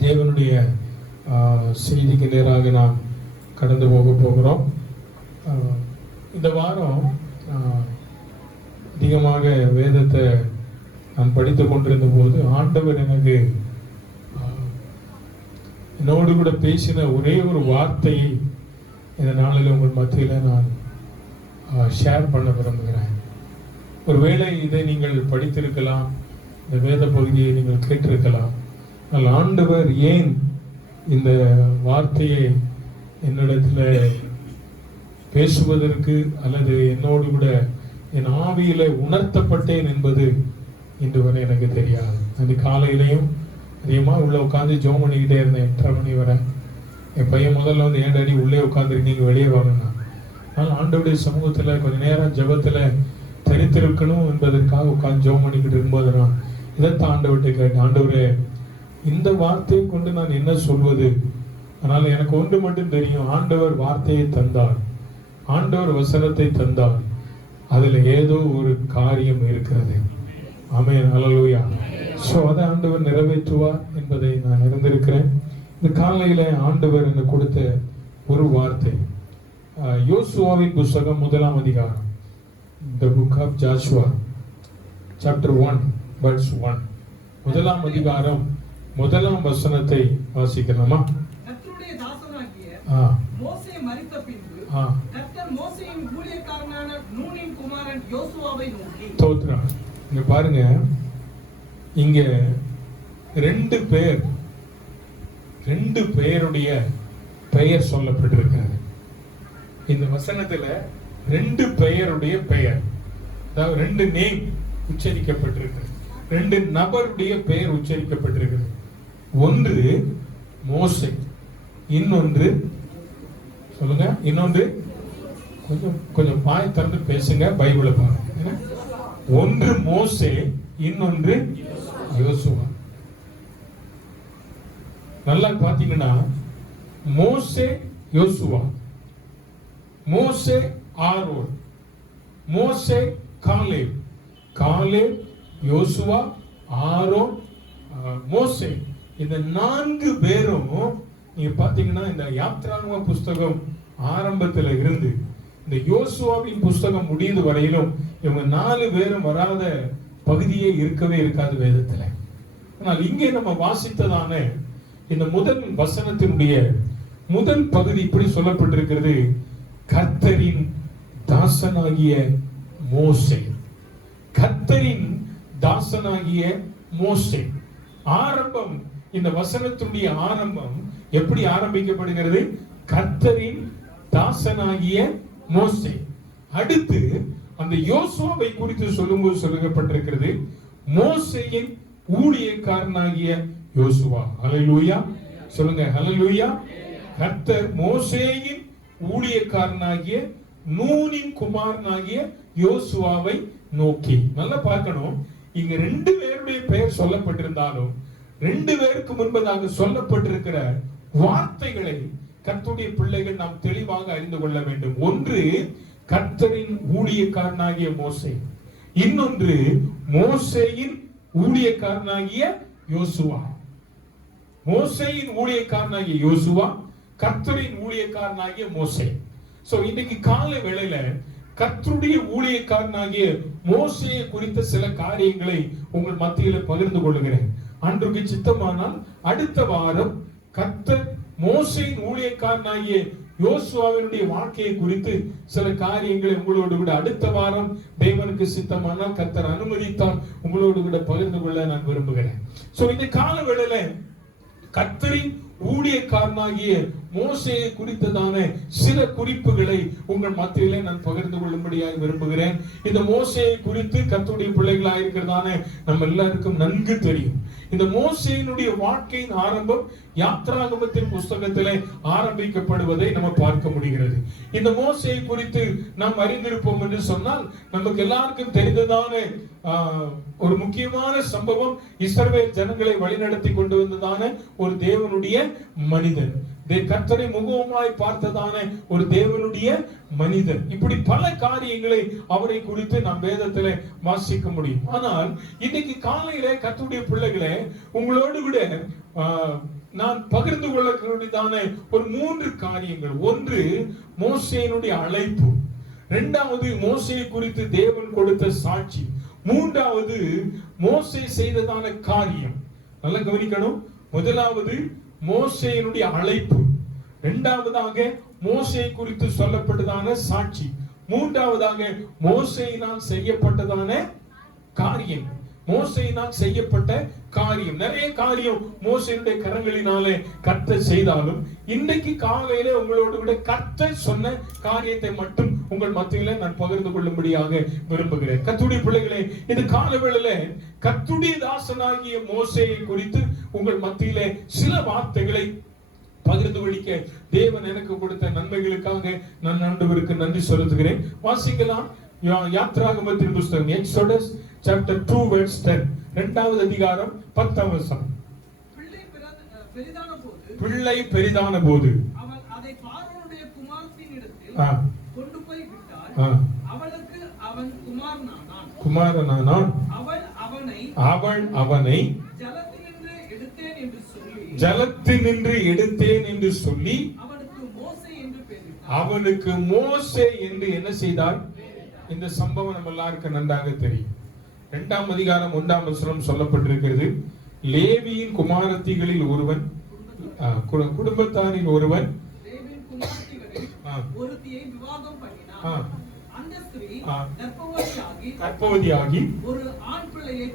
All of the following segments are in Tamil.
தேவனுடைய செய்திக்கு நேராக நாம் கடந்து போகிறோம். இந்த வாரம் அதிகமாக வேதத்தை நான் படித்து கொண்டிருந்த போது ஆண்டவர் எனக்கு என்னோடு கூட பேசின ஒரே ஒரு வார்த்தையை இந்த நாளில் உங்கள் மத்தியில் நான் ஷேர் பண்ண விரும்புகிறேன். ஒருவேளை இதை நீங்கள் படித்திருக்கலாம், இந்த வேத பகுதியை நீங்கள் கேட்டிருக்கலாம். ஆண்டவர் ஏன் இந்த வார்த்தையை என்னிடத்தில் பேசுவதற்கு அல்லது என்னோடு கூட என் ஆவியில உணர்த்தப்பட்டேன் என்பது இன்று வரை எனக்கு தெரியாது. அந்த காலையிலையும் அதிகமாக உள்ள உட்காந்து ஜோம் பண்ணிக்கிட்டே இருந்தேன். 8:30 மணி வரை என் பையன் முதல்ல வந்து ஏன் டாடி உள்ளே உட்காந்துருக்கீங்க, வெளியே வாங்கினா. ஆனால் ஆண்டவருடைய சமூகத்தில் கொஞ்சம் நேரம் ஜபத்தில் தரித்திருக்கணும் என்பதற்காக உட்காந்து ஜோம் பண்ணிக்கிட்டு இருக்கும்போது நான் இதைத்தான் ஆண்டவர்கிட்ட கேட்டேன். ஆண்டவரே, இந்த வார்த்தையை கொண்டு நான் என்ன சொல்வது? ஆனால் எனக்கு ஒன்று மட்டும் தெரியும், ஆண்டவர் வார்த்தையை தந்தார், ஆண்டவர் வசனத்தை தந்தார், அதுல ஏதோ ஒரு காரியம் இருக்கிறது. ஆமென், அல்லேலூயா. சோ அதை ஆண்டவர் நிறைவேற்றுவார் என்பதை நான் அறிந்திருக்கிறேன். இந்த காலையில ஆண்டவர் எனக்கு கொடுத்த ஒரு வார்த்தை யோசுவாவின் புத்தகம் 1ஆம் அதிகாரம், the book of Joshua chapter 1 verse 1. 1ஆம் அதிகாரம் 1ஆம் வசனத்தை வாசிக்கலாமா? கர்த்தருடைய தாசனாகிய மோசே மரித்த பின்பு கர்த்தர் மோசேயின் ஊழியக்காரனான நூனின் குமாரன் யோசுவாவை நோக்கி தோத்ரம். இங்க பாருங்க, இங்க ரெண்டு பேருடைய பெயர் சொல்லப்பட்டிருக்கிறது. இந்த வசனத்துல ரெண்டு பெயருடைய பெயர், அதாவது ரெண்டு நேம் உச்சரிக்கப்பட்டிருக்கிறது, ரெண்டு நபருடைய பெயர் உச்சரிக்கப்பட்டிருக்கிறது. ஒன்று மோசே, இன்னொன்று சொல்லுங்க, இன்னொன்று கொஞ்சம் பாய் திறந்து பேசுங்க, பைபிளை பாருங்க. ஒன்று மோசே, இன்னொன்று யோசுவா. நல்லா பாத்தீங்கன்னா மோசே யோசுவா, மோசே ஆரோன், மோசே காலேப், காலேப் யோசுவா ஆரோன் மோசே. இந்த 4 பேரும் நீங்க பாத்தீங்கன்னா இந்த யாத்ராகம புஸ்தகம் ஆரம்பத்துல இருந்து இந்த யோசுவாவின் புஸ்தகம் முடியுது வரையிலும் இவங்க 4 பேரும் வராத பகுதியே இருக்கவே இருக்காது வேதத்துல. ஆனால் இங்கே நம்ம வாசித்ததான இந்த முதல் வசனத்தினுடைய முதல் பகுதி இப்படி சொல்லப்பட்டிருக்கிறது: கர்த்தரின் தாசனாகிய மோசே. கர்த்தரின் தாசனாகிய மோசே. ஆரம்பம், இந்த வசனத்துடைய ஆரம்பம் எப்படி ஆரம்பிக்கப்படுகிறது? கர்த்தரின் தாசனாகிய மோசே. அடுத்து அந்த யோசுவாவை குறித்து சொல்லும்போது சொல்லப்பட்டிருக்கிறது மோசேயின் ஊழியக்காரனாகிய யோசுவா. ஹல்லேலூயா சொல்லுங்க, ஹல்லேலூயா. கர்த்தர் மோசேயின் ஊழியக்காரனாகிய நூனின் குமாரனாகிய யோசுவாவை நோக்கி. நல்லா பார்க்கணும், இங்க 2 பேருடைய பெயர் சொல்லப்பட்டிருந்தாலும் 2 பேருக்கு முன்பதாக சொல்லப்பட்டிருக்கிற வார்த்தைகளை கர்த்தருடைய பிள்ளைகள் நாம் தெளிவாக அறிந்து கொள்ள வேண்டும். ஒன்று கர்த்தரின் ஊழியக்காரனாகிய மோசே, இன்னொன்று மோசேயின் ஊழியக்காரனாகிய யோசுவா. மோசேயின் ஊழியக்காரனாகிய யோசுவா, கர்த்தரின் ஊழியக்காரனாகிய மோசே. சோ இன்னைக்கு காலை வேளையில கர்த்தருடைய ஊழியக்காரனாகிய மோசேயை குறித்த சில காரியங்களை உங்கள் மத்தியில பகிர்ந்து கொள்கிறேன். அன்றைக்கு சித்தமானால் அடுத்த வாரம் கர்த்தர் மோசேயின் ஊழியக்காரனாகிய யோசுவாவினுடைய வாழ்க்கையை குறித்து சில காரியங்களை உங்களோடு கூட அடுத்த வாரம் தேவனுக்கு சித்தமானால் கர்த்தர் அனுமதித்தால் உங்களோடு கூட பகிர்ந்து கொள்ள நான் விரும்புகிறேன். சோ இந்த கால வேளையில கர்த்தரின் ஊழியக்காரனாகிய மோசேயை குறித்ததான சில குறிப்புகளை உங்கள் மத்தியிலே நான் பகிர்ந்து கொள்ளும்படியாக விரும்புகிறேன். இந்த மோசேயை குறித்து கர்த்தருடைய பிள்ளைகளாக இருக்கிறதான நம்ம எல்லாருக்கும் நன்கு தெரியும். இந்த மோசேயினுடைய வாழ்க்கையின் ஆரம்பம் யாத்ராகமத்தின் புஸ்தகத்திலே ஆரம்பிக்கப்படுவதை நம்ம பார்க்க முடிகிறது. இந்த மோசேயை குறித்து நாம் அறிந்திருப்போம் என்று சொன்னால் நமக்கு எல்லாருக்கும் தெரிந்ததான ஒரு முக்கியமான சம்பவம் இஸ்ரவேல் ஜனங்களை வழிநடத்தி கொண்டு வந்ததான ஒரு தேவனுடைய மனிதன், கர்த்தரை முகமாய் பார்த்ததான ஒரு தேவனுடைய மனிதன். இப்படி பல காரியங்களை அவரை குறித்து நாம் வேதத்திலே வாசிக்க முடியும். ஆனால் இன்னைக்கு காலையிலே கர்த்தருடைய பிள்ளைகளே உங்களோடு கூட நான் பகிர்ந்து கொள்ளக்கூடியதான ஒரு 3 காரியங்கள். ஒன்று மோசேயினுடைய அழைப்பு, இரண்டாவது மோசேயை குறித்து தேவன் கொடுத்த சாட்சி, மூன்றாவது மோசே செய்ததான காரியம். நல்லா கவனிக்கணும். முதலாவது மோசேயினுடைய அழைப்பு, இரண்டாவதாக மோசே குறித்து சொல்லப்பட்டதான சாட்சி, மூன்றாவதாக மோசேயினால் செய்யப்பட்டதான காரியம். மோசேயினால் செய்யப்பட்ட காரியம், நிறைய காரியம் மோசேயுடைய கரங்களினாலே கர்த்தர் செய்தாலும் இன்றைக்கு காலையிலே உங்களோடு கூட கர்த்தர் சொன்ன காரியத்தை மட்டும் உங்கள் மத்தியிலே நான் பகிர்ந்து கொள்ளும்படியாக விரும்புகிறேன். கர்த்தருடைய பிள்ளைகளே, இது காலவேளையில கர்த்தருடைய தாசனாகிய மோசேயை குறித்து உங்கள் மத்தியிலே சில வார்த்தைகளை பகிர்ந்து கொள்ளிக்க தேவன் எனக்கு கொடுத்த நன்மைகளுக்காக நான் ஆண்டவருக்கு நன்றி செலுத்துகிறேன். வாசிக்கலாம். யாத்ராகமத்தின் புஸ்தகம் எக்ஸோடஸ் சாப்டர் 2 வெர்ஸ் 10, இரண்டாவது அதிகாரம் 10ஆம் வசனம். பிள்ளை பெரிதான போது அவன் அதை பார்வோனுடைய குமாரத்தினிடத்தில் கொண்டு போய் விட்டார். அவளுக்கு அவன் குமாரனானான். அவள் அவனை ஜலத்தினின்று எடுத்தேன் என்று சொல்லி அவனுக்கு மோசே என்று என்ன செய்தார்? இந்த சம்பவம் நம்ம எல்லாருக்கும் நன்றாக தெரியும். 2ஆம் அதிகாரம் 1ஆம் வசனம் சொல்லப்பட்டிருக்கிறது. லேவியின் குமாரத்திகளில் ஒருவன், குடும்பத்தாரில் ஒருவன் ஒருத்தியை விவாகம் பண்ணினான். அந்த ஸ்திரீ கர்ப்பவதியாகி ஒரு ஆண் பிள்ளையை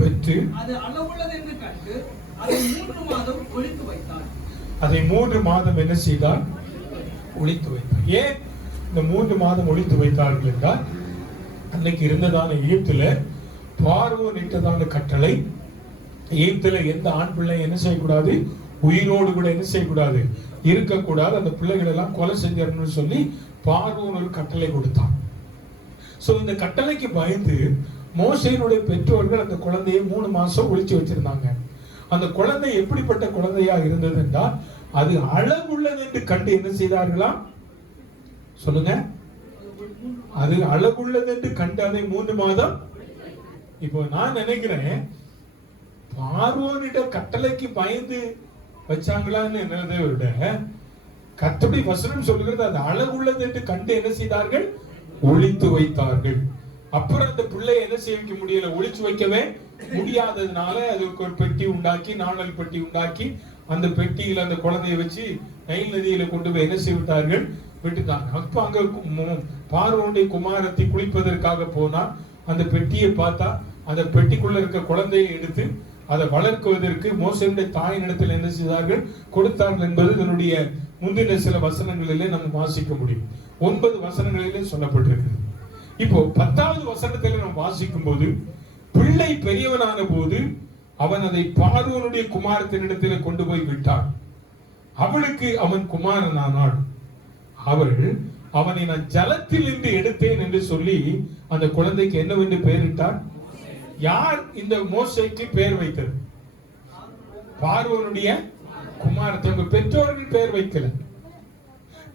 பெற்று அது அளவுள்ளது என்று கண்டு அதை 3 மாதம் ஒளித்து வைத்தார். அதை 3 மாதம் என்ன செய்தார்? ஒளித்து வைத்தார். ஏன் இந்த 3 மாதம் ஒளித்து வைத்தார்கள் என்றால், அன்னைக்கு இருந்ததான எகிப்துல பார்வோன் இட்டதான கட்டளை, எகிப்துல எந்த ஆண் பிள்ளை என்ன செய்யக்கூடாது? உயிரோடு கூட என்ன செய்யக்கூடாது? இருக்கக்கூடாது. அந்த பிள்ளைகள் எல்லாம் கொலை செஞ்சிடணும்னு சொல்லி பார்வோன் ஒரு கட்டளை கொடுத்தான். சோ இந்த கட்டளைக்கு பயந்து மோசேயினுடைய பெற்றோர்கள் அந்த குழந்தையை 3 மாசம் ஒளிச்சு வச்சிருந்தாங்க. அந்த குழந்தை எப்படிப்பட்ட குழந்தையா இருந்தது என்றால், அது அழகுள்ளது என்று கண்டு என்ன செய்தார்களாம்? சொல்லுங்க. அது அழகுள்ளது என்று கண்டு அதை 3 மாதம். இப்போ நான் நினைக்கிறேன், பார்வோனிட கட்டளைக்கு பயந்து வச்சாங்களான்னு என்னதை விட கர்த்தருடைய வசனம் சொல்லுகிறது, அது அழகுள்ளது என்று கண்டு என்ன செய்தார்கள்? ஒளித்து வைத்தார்கள். அப்புறம் அந்த பிள்ளை என்ன செய்ய முடியல, ஒளிச்சு வைக்கவே முடியாததுனால அதுக்கு ஒரு பெட்டி உண்டாக்கி, நாணல் பெட்டி உண்டாக்கி, அந்த பெட்டியில அந்த குழந்தையை வச்சு நைல் நதியில கொண்டு போய் என்ன செய்விட்டார்கள்? விட்டுட்டாங்க. அப்ப அங்க பார்வோனுடைய குமாரத்தை குளிப்பதற்காக போனா அந்த பெட்டியை பார்த்தா, அந்த பெட்டிக்குள்ள இருக்க குழந்தையை எடுத்து அதை வளர்க்குவதற்கு மோசேயுடைய தாயின் இடத்தில் என்ன செய்தார்கள்? கொடுத்தார்கள் என்பது இதனுடைய முந்தின சில வசனங்களிலே நம்ம வாசிக்க முடியும். 9 வசனங்களிலே சொல்லப்பட்டிருக்கு. இப்போ 10வது வசனத்தில் நம்ம வாசிக்கும் போது, பிள்ளை பெரியவனான போது அவன் அதை பார்வோனுடைய குமாரத்தினிடத்தில் கொண்டு போய் விட்டான். அவளுக்கு அவன் குமாரனானாள். அவள் அவனை நான் ஜலத்தில் இருந்து எடுத்தேன் என்று சொல்லி அந்த குழந்தைக்கு என்னவென்று பெயரிட்டார்? யார் இந்த மோசேக்கு பெயர் வைத்தது? பார்வோனுடைய குமாரத்தை. உங்க பெற்றோர்கள் பெயர் வைக்கல,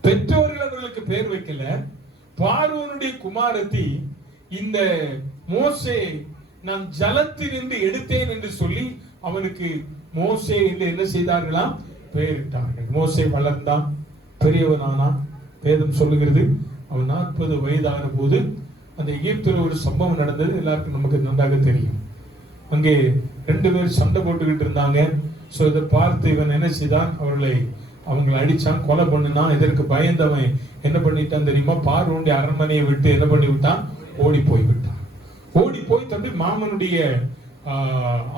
பெற்றோர்கள் அவர்களுக்கு பெயர் வைக்கல. பார்வோனுடைய குமாரத்தி இந்த மோசே நான் ஜலத்தில் இருந்து எடுத்தேன் என்று சொல்லி அவனுக்கு மோசே என்று என்ன செய்தார்களாம்? பெயரிட்டார்கள். மோசே வளர்ந்தான், பெரியவனானான். வேதம் சொல்லுகிறது அவன் 40 வயதான போது அந்த எகிப்தில் ஒரு சம்பவம் நடந்தது. எல்லாருக்கும் நமக்கு நன்றாக தெரியும். அங்கே 2 பேர் சண்டை போட்டுக்கிட்டு இருந்தாங்க. சோ இதை பார்த்து இவன் என்ன செய்தான், அவங்களை அடிச்சான், கொலை பண்ணினான். இதற்கு பயந்தவன் என்ன பண்ணிட்டான் தெரியுமா, பார்வோனுடைய அரண்மனையை விட்டு என்ன பண்ணி விட்டான், ஓடி போய் விட்டான். ஓடி போய் தம்பி மாமனுடைய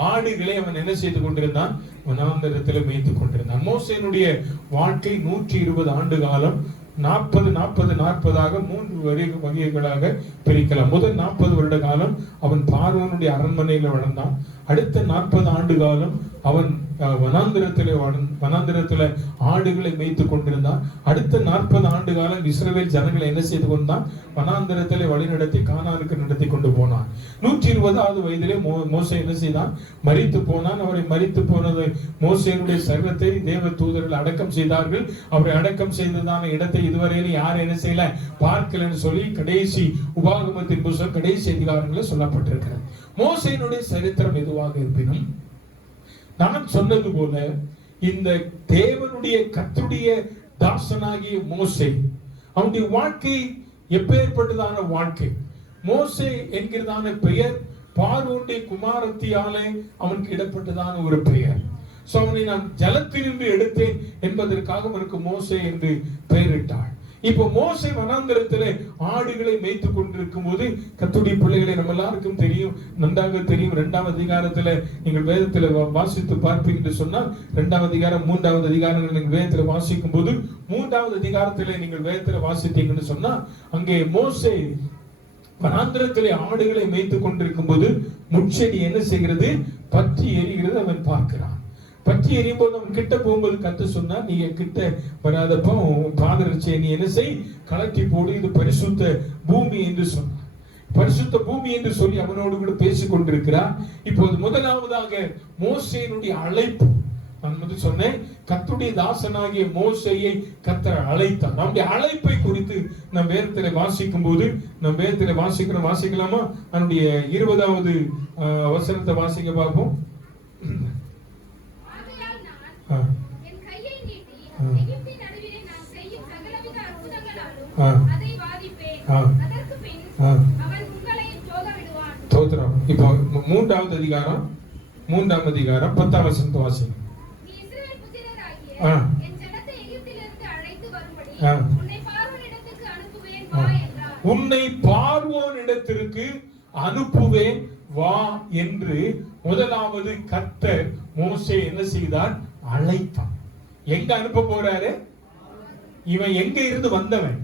ஆடுகளை அவன் என்ன செய்து கொண்டிருந்தான், வனாந்தரத்தில் மேய்த்து கொண்டிருந்தான். மோசேனுடைய வாழ்க்கை 120 ஆண்டு காலம். 40 3 வகைகளாக பிரிக்கலாம். முதல் 40 வருட காலம் அவன் பார்வோனுடைய அரண்மனையில வளர்ந்தான். அடுத்த 40 ஆண்டு காலம் அவன் வனாந்திரத்துல ஆடுகளை மேய்த்து கொண்டிருந்தான். அடுத்த 40 ஆண்டு காலம் இஸ்ரவேல் ஜனங்களை என்ன செய்து கொண்டான், வனாந்திரத்திலே வழிநடத்தி கானானுக்கு நடத்தி கொண்டு போனான். 120வது வயதிலே மோசே என்ன செய்தான், மரித்து போனான். அவரை மரித்து போனது மோசேனுடைய சர்வத்தை தேவ தூதர்கள் அடக்கம் செய்தார்கள். அவரை அடக்கம் செய்ததான இடத்தை இதுவரையிலும் யார் என்ன செய்யல, பார்க்கலன்னு சொல்லி கடைசி உபாகமத்தின் புத்தகம் கடைசி அதிகாரங்களில் சொல்லப்பட்டிருக்கிறது. மோசேனுடைய சரித்திரம் எதுவாக இருப்பினும், நான் சொன்னது போல இந்த தேவனுடைய கர்த்தருடைய தாசனாகிய மோசே, அவனுடைய வாழ்க்கை எப்பேற்பட்டதான வாழ்க்கை. மோசே என்கிறதான பெயர் பார்வோனுடைய குமாரத்தியாலே அவனுக்கு இடப்பட்டதான ஒரு பெயர். சோ அவனை நான் ஜலத்திலிருந்து எடுத்தேன் என்பதற்காக அவனுக்கு மோசே என்று பெயரிட்டாள். இப்போ மோசே வனாந்தரத்திலே ஆடுகளை மேய்த்துக் கொண்டிருக்கும் போது, கர்த்தருடைய பிள்ளைகளை நம்ம எல்லாருக்கும் தெரியும், நன்றாக தெரியும். 2ஆம் அதிகாரத்துல நீங்கள் வேதத்துல வாசித்து பார்ப்பீங்க என்று சொன்னால், 2ஆம் அதிகாரம் 3வது அதிகாரங்கள் நீங்கள் வேதத்துல வாசிக்கும் போது, 3வது அதிகாரத்திலே நீங்கள் வேதத்துல வாசித்தீங்கன்னு சொன்னா, அங்கே மோசே வனாந்தரத்திலே ஆடுகளை மேய்த்துக் கொண்டிருக்கும் போது முட்செடி என்ன செய்கிறது, பற்றி எரிகிறது அவன் பார்க்கிறான். பற்றி எரியும் போது அவன் கிட்ட போகும்போது கத்து சொன்னா, நீ என் கிட்ட வராதப்போ பாதரட்சியை நீ என்ன செய், கலட்டி போடு, இது பரிசுத்த பூமி என்று சொன்னான். பரிசுத்த பூமி என்று சொல்லி அவனோடு கூட பேசிக் கொண்டிருக்கிறார். இப்போது முதலாவதாக மோசேனுடைய அழைப்பு. நான் வந்து சொன்னேன், கர்த்தருடைய தாசனாகிய மோசேயை கர்த்தர் அழைத்தார். நம்முடைய அழைப்பை குறித்து நம் வேதத்திலே வாசிக்கும் போது, நம் வேதத்திலே வாசிக்கலாமா? அவனுடைய 20வது வசனத்தை வாசிக்க பார்ப்போம். என் கையை நீட்டி எகிப்தின் நடுவிலே நான் செய்யும் சகலவித அற்புதங்களாலும் அதை வாதிப்பேன். அதற்கு பின் அவன் உங்களை போக விடுவான். தோத்திரம். இப்போ 3வது அதிகாரம் 10ஆம் வசனத்தை வாசிங்க. நீ இஸ்ரவேல் புத்திரராகிய என் ஜனத்தை எகிப்திலிருந்து அழைத்து வரும்படி உன்னை பார்வோனிடத்துக்கு அனுப்புவேன் வா என்றார். உன்னை பார்வோனிடத்திற்கு அனுப்புவேன் வா என்று முதலாவது கர்த்தர் மோசே என்ன செய்தார், அழைத்தான். எங்க அனுப்ப போறாரு? இவன் எங்க இருந்து வந்தவன்?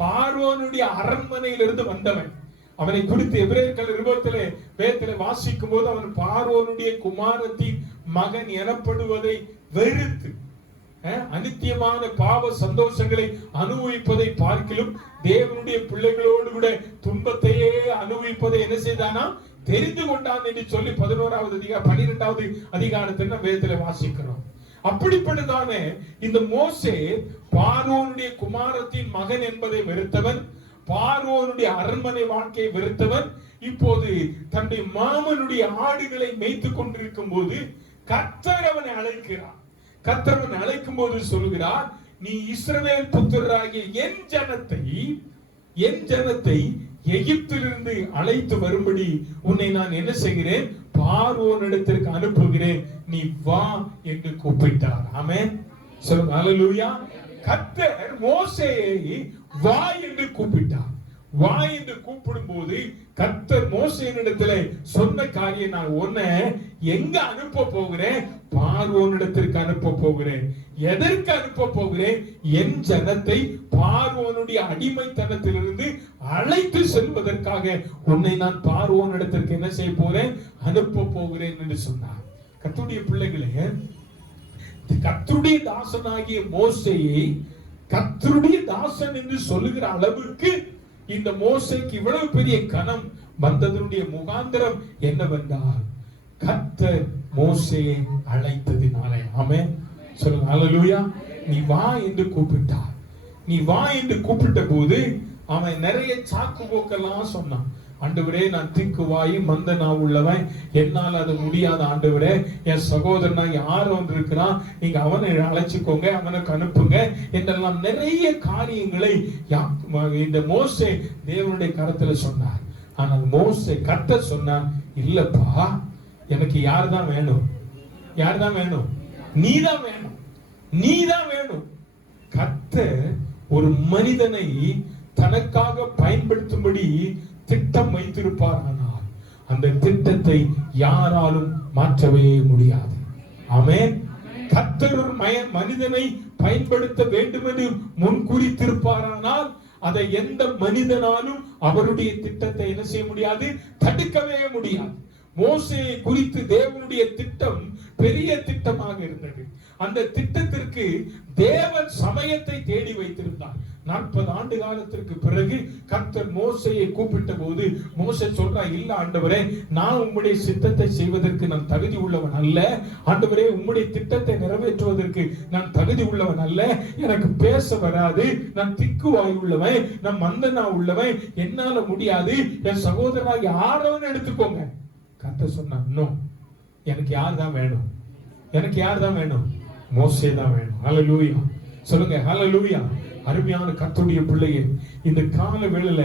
பார்வோனுடைய அரண்மனையிலிருந்து வந்தவன். அவனை குறித்து எபிரேயர்கள் 20 வேதத்திலே வாசிக்கும் போது, அவன் பார்வோனுடைய குமாரத்தின் மகன் எனப்படுவதை வெறுத்து அநித்தியமான பாவ சந்தோஷங்களை அனுபவிப்பதை பார்க்கிலும் தேவனுடைய பிள்ளைகளோடு கூட துன்பத்தையே அனுபவிப்பதை என்ன செய்தானா, தெரிந்து கொண்டான் என்று சொல்லி 12வது அதிகாரத்தில் வேதத்திலே வாசிக்கிறோம். அப்படிப்பட்டதான இந்த மோசே பார்வோனுடைய குமாரத்தின் மகன் என்பதை வெறுத்தவன், பார்வோனுடைய அரண்மனை வாழ்க்கையை வெறுத்தவன். இப்போது தன்னுடைய மாமனுடைய ஆடுகளை மேய்த்துக் கொண்டிருக்கும் போது கர்த்தர் அவனை அழைக்கிறார். கர்த்தர் அவனை அழைக்கும் போது சொல்கிறார், நீ இஸ்ரவேல் புத்திரராகிய என் ஜனத்தை எகிப்திலிருந்து அழைத்து வரும்படி உன்னை நான் என்ன செய்கிறேன், பார்வோனிடத்திற்கு அனுப்புகிறேன், நீ வா என்று கூப்பிட்டார். ஆமென், சொல்லுங்க ஹல்லேலூயா. கர்த்தர் மோசேயை வா என்று கூப்பிட்டார். வா என்று கூப்பிடும் போது கர்த்தர் மோசேயினிடத்திலே சொன்ன காரியம், நான் உன்னை எங்க அனுப்ப போகிறேன், பார்வோனிடத்திற்கு அனுப்ப போகிறேன். எதற்கு அனுப்ப போகிறேன்? என் ஜனத்தை பார்வோனுடைய அடிமைத்தனத்திலிருந்து அழைத்து செல்வதற்காக உன்னை நான் பார்வோனிடத்திற்கு என்ன செய்ய போறேன், அனுப்ப போகிறேன் என்று சொன்னார். கர்த்தருடைய பிள்ளைகளே, கர்த்தருடைய தாசனாகிய மோசேயை கர்த்தருடைய தாசன் என்று சொல்லுகிற அளவுக்கு இந்த மோசேக்கு இவ்வளவு பெரிய கனம் வந்ததனுடைய முகாந்திரம் என்னவென்றால், கர்த்தர் மோசேயை அழைத்ததினாலே. ஆமென், சொல்லுங்க ஹல்லேலூயா. நீ வா என்று கூப்பிட்டார். நீ வா என்று கூப்பிட்ட போது அவன் நிறைய சாக்கு போக்கெல்லாம் சொன்னான். ஆண்டவரே நான் திக்குவாயி மந்த நான் உள்ளவன், என்னால் அது முடியாத ஆண்டவரே, என் சகோதரன் ஆரோன் இருக்கிறான், நீங்க அவனை அழைச்சிக்கோங்க, அவனுக்கு அனுப்புங்க என்றெல்லாம் நிறைய காரியங்களை இந்த மோசே தேவனுடைய கரத்துல சொன்னார். ஆனால் மோசே கர்த்தர் சொன்னார், இல்லப்பா எனக்கு யார் தான் வேணும்? யார் தான் வேணும்? நீதான் வேணும், நீதான் வேணும். கர்த்தர் ஒரு மனிதனை தனக்காக பயன்படுத்தும்படி திட்டம் வைத்திருப்பார். ஆனால் அந்த திட்டத்தை யாராலும் மாற்றவே முடியாது. ஆமென். கர்த்தர் ஒரு மனிதனை பயன்படுத்த வேண்டும் என்று முன்குறித்திருப்பாரானால் அதை எந்த மனிதனாலும் அவருடைய திட்டத்தை என்ன செய்ய முடியாது? தடுக்கவே முடியாது. மோசேயை குறித்து தேவனுடைய திட்டம் பெரிய திட்டமாக இருந்தது. அந்த திட்டத்திற்கு தேவன் சமயத்தை தேடி வைத்திருந்தார். 40 ஆண்டு காலத்திற்கு பிறகு கர்த்தர் மோசேயை கூப்பிட்ட போது மோசே சொல்றா, இல்ல ஆண்டவரே, நான் உம்முடைய சித்தத்தை செய்வதற்கு நான் தகுதி உள்ளவன் அல்ல. ஆண்டவரே, உம்முடைய திட்டத்தை நிறைவேற்றுவதற்கு நான் தகுதி உள்ளவன் அல்ல. எனக்கு பேச வராது, நான் திக்குவாய் உள்ளவன், நான் மந்தனா உள்ளவன், என்னால முடியாது. என் சகோதரனாகி ஆரோன் எடுத்துக்கோங்க. கர்த்தர் சொன்னார், இன்னும் எனக்கு யார் தான் வேணும்? எனக்கு யார் தான் வேணும்? மோசே தான் வேணும். ஹல்லேலூயா சொல்லுங்க, ஹல்லேலூயா. அருமையான கர்த்தருடைய பிள்ளையே, இந்த கால வேளையில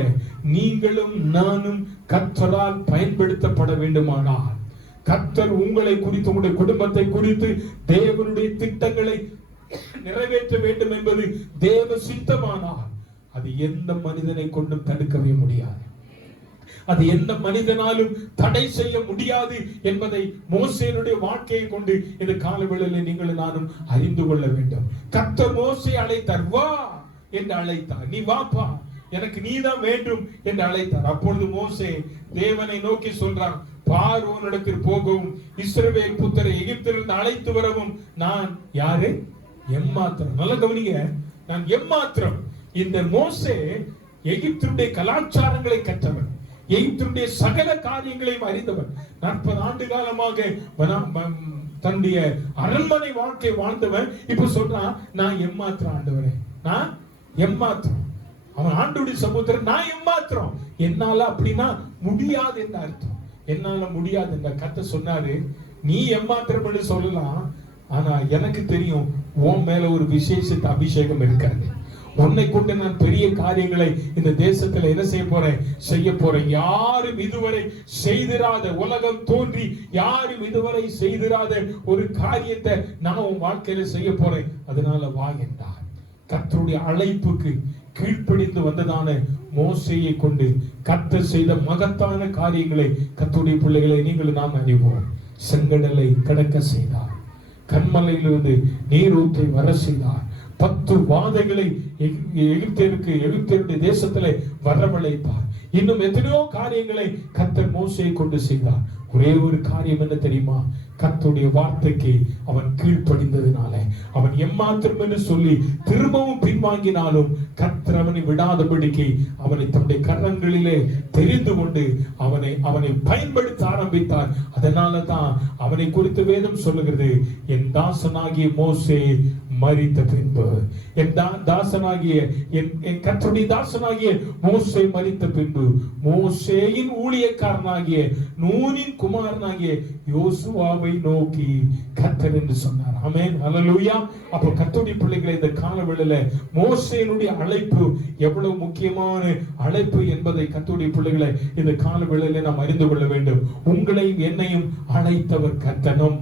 நீங்களும் நானும் கர்த்தரால் பயன்படுத்தப்பட வேண்டுமானால், கர்த்தர் உங்களை குறித்து, உங்களுடைய குடும்பத்தை குறித்து தேவனுடைய திட்டங்களை நிறைவேற்ற வேண்டும் என்பது தேவ சித்தமானால் அது எந்த மனிதனை கொண்டும் தடுக்கவே முடியாது. அது எந்த மனிதனாலும் தடை செய்ய முடியாது என்பதை மோசேனுடைய வாழ்க்கையை கொண்டு இந்த காலவேளையிலே நீங்கள் நானும் அறிந்து கொள்ள வேண்டும். கர்த்தர் மோசே அழைத்தார், வா என்று அழைத்தார். நீ வாப்பா, எனக்கு நீதான் வேண்டும் என்று அழைத்தார். அப்பொழுது மோசே தேவனை நோக்கி சொல்றான், பார்வோனிடத்தில் போகவும் இஸ்ரவேல் புத்திரை எகிப்திலிருந்து அழைத்து வரவும் நான் யாரு? எம்மாத்திரம். நல்ல கவனிங்க, நான் எம்மாத்திரம். இந்த மோசே எகிப்தினுடைய கலாச்சாரங்களை கற்றவன், எகிப்தினுடைய சகல காரியங்களையும் அறிந்தவன். 40 ஆண்டு காலமாக தன்னுடைய அரண்மனை வாழ்க்கை வாழ்ந்தவன். இப்ப சொல்றான், நான் எம்மாத்திரம் ஆண்டவரே, நான் எம்மாத்திரம். அவன் ஆண்டுடைய சமுத்திரம், நான் எம்மாத்திரம். என்னால அப்படின்னா முடியாது என்ற அர்த்தம். என்னால முடியாது என்ற கர்த்தர் சொன்னாரு, நீ எம்மாத்திரம் என்று சொல்லலாம், ஆனா எனக்கு தெரியும் உன் மேல ஒரு விசேஷ அபிஷேகம் இருக்காது. உன்னை கொண்டு நான் பெரிய காரியங்களை இந்த தேசத்துல என்ன செய்ய போறேன். யாரும் இதுவரை செய்திராத, உலகம் தோன்றி யாரும் இதுவரை செய்திராத ஒரு காரியத்தை நான் உன் வாழ்க்கையில செய்ய போறேன். அதனால வா என்றார். கர்த்தருடைய அழைப்புக்கு கீழ்ப்படிந்து வந்ததான மோசேயை கொண்டு கர்த்தர் செய்த மகத்தான காரியங்களை கர்த்தருடைய பிள்ளைகளை நீங்கள் நாம் அறிவோம். செங்கடலை கடக்க செய்தார், கன்மலையிலிருந்து நீரூற்றை வர செய்தார், 10 வாதைகளை எகிப்தியருடைய தேசத்திலே வரவழைத்தார். இன்னும் எத்தனையோ காரியங்களை கர்த்தர் மோசேயை கொண்டு செய்தார். ஒரே ஒரு காரியம் என்ன தெரியுமா? கர்த்தருடைய வார்த்தைக்கு அவன் கீழ்ப்படிந்ததினால, அவன் எம்மாத்திரம் என்று சொல்லி திரும்பவும் பின்வாங்கினாலும் கர்த்தர் அவனை விடாதபடிக்கு அவனை தன்னுடைய கரங்களிலே தெரிந்து கொண்டு அவனை பயன்படுத்த ஆரம்பித்தார். அதனால தான் அவனை குறித்து வேதம் சொல்லுகிறது, என் தாசனாகிய மோசே மரித்த பின்பு, என் தாசனாகிய என் கர்த்தருடைய தாசனாகிய மோசே மரித்த பின்பு மோசேயின் ஊழியக்காரனாகிய நூனின் குமாரனாகிய யோசுவாவை நோக்கி கர்த்தர் என்று சொன்னார். ஆமென், ஹல்லேலூயா. அப்ப கர்த்தருடைய பிள்ளைகளை, இந்த காலவேளையில மோசேயினுடைய அழைப்பு எவ்வளவு முக்கியமான அழைப்பு என்பதை கர்த்தருடைய பிள்ளைகளை இந்த காலவேளையில நாம் அறிந்து கொள்ள வேண்டும். உங்களையும் என்னையும் அழைத்தவர் கர்த்தனும்.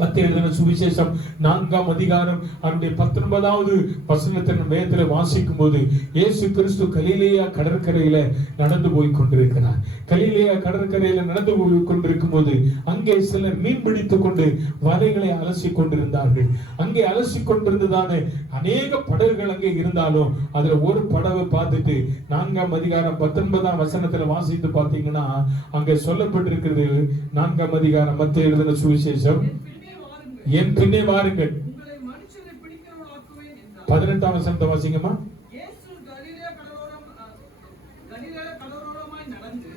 மத்தேயு எழுதின சுவிசேஷம் 4ஆம் அதிகாரம் அவருடைய 19வது வசனத்தின் வேதத்துல வாசிக்கும் போது இயேசு கிறிஸ்து கலிலேயா கடற்கரையில நடந்து போய் கொண்டிருக்கிறார். கலிலேயா கடற்கரையில நடந்து போய் கொண்டிருக்கும் போது அங்கே சிலர் மீன் பிடித்துக் கொண்டு வலைகளை அலசி கொண்டிருந்தார்கள். அங்கே அலசி கொண்டிருந்ததான அநேக படகுகள் அங்கே இருந்தாலும் அதுல ஒரு படவை பார்த்துட்டு 4ஆம் அதிகாரம் 19ஆம் வசனத்துல வாசித்து பார்த்தீங்கன்னா அங்க சொல்லப்பட்டிருக்கிறது. 4ஆம் அதிகாரம் மத்தேயு எழுதின சுவிசேஷம், என் பின்னே வாருங்கள். 18ஆம் வசனத்தை வாசிங்கம்மா.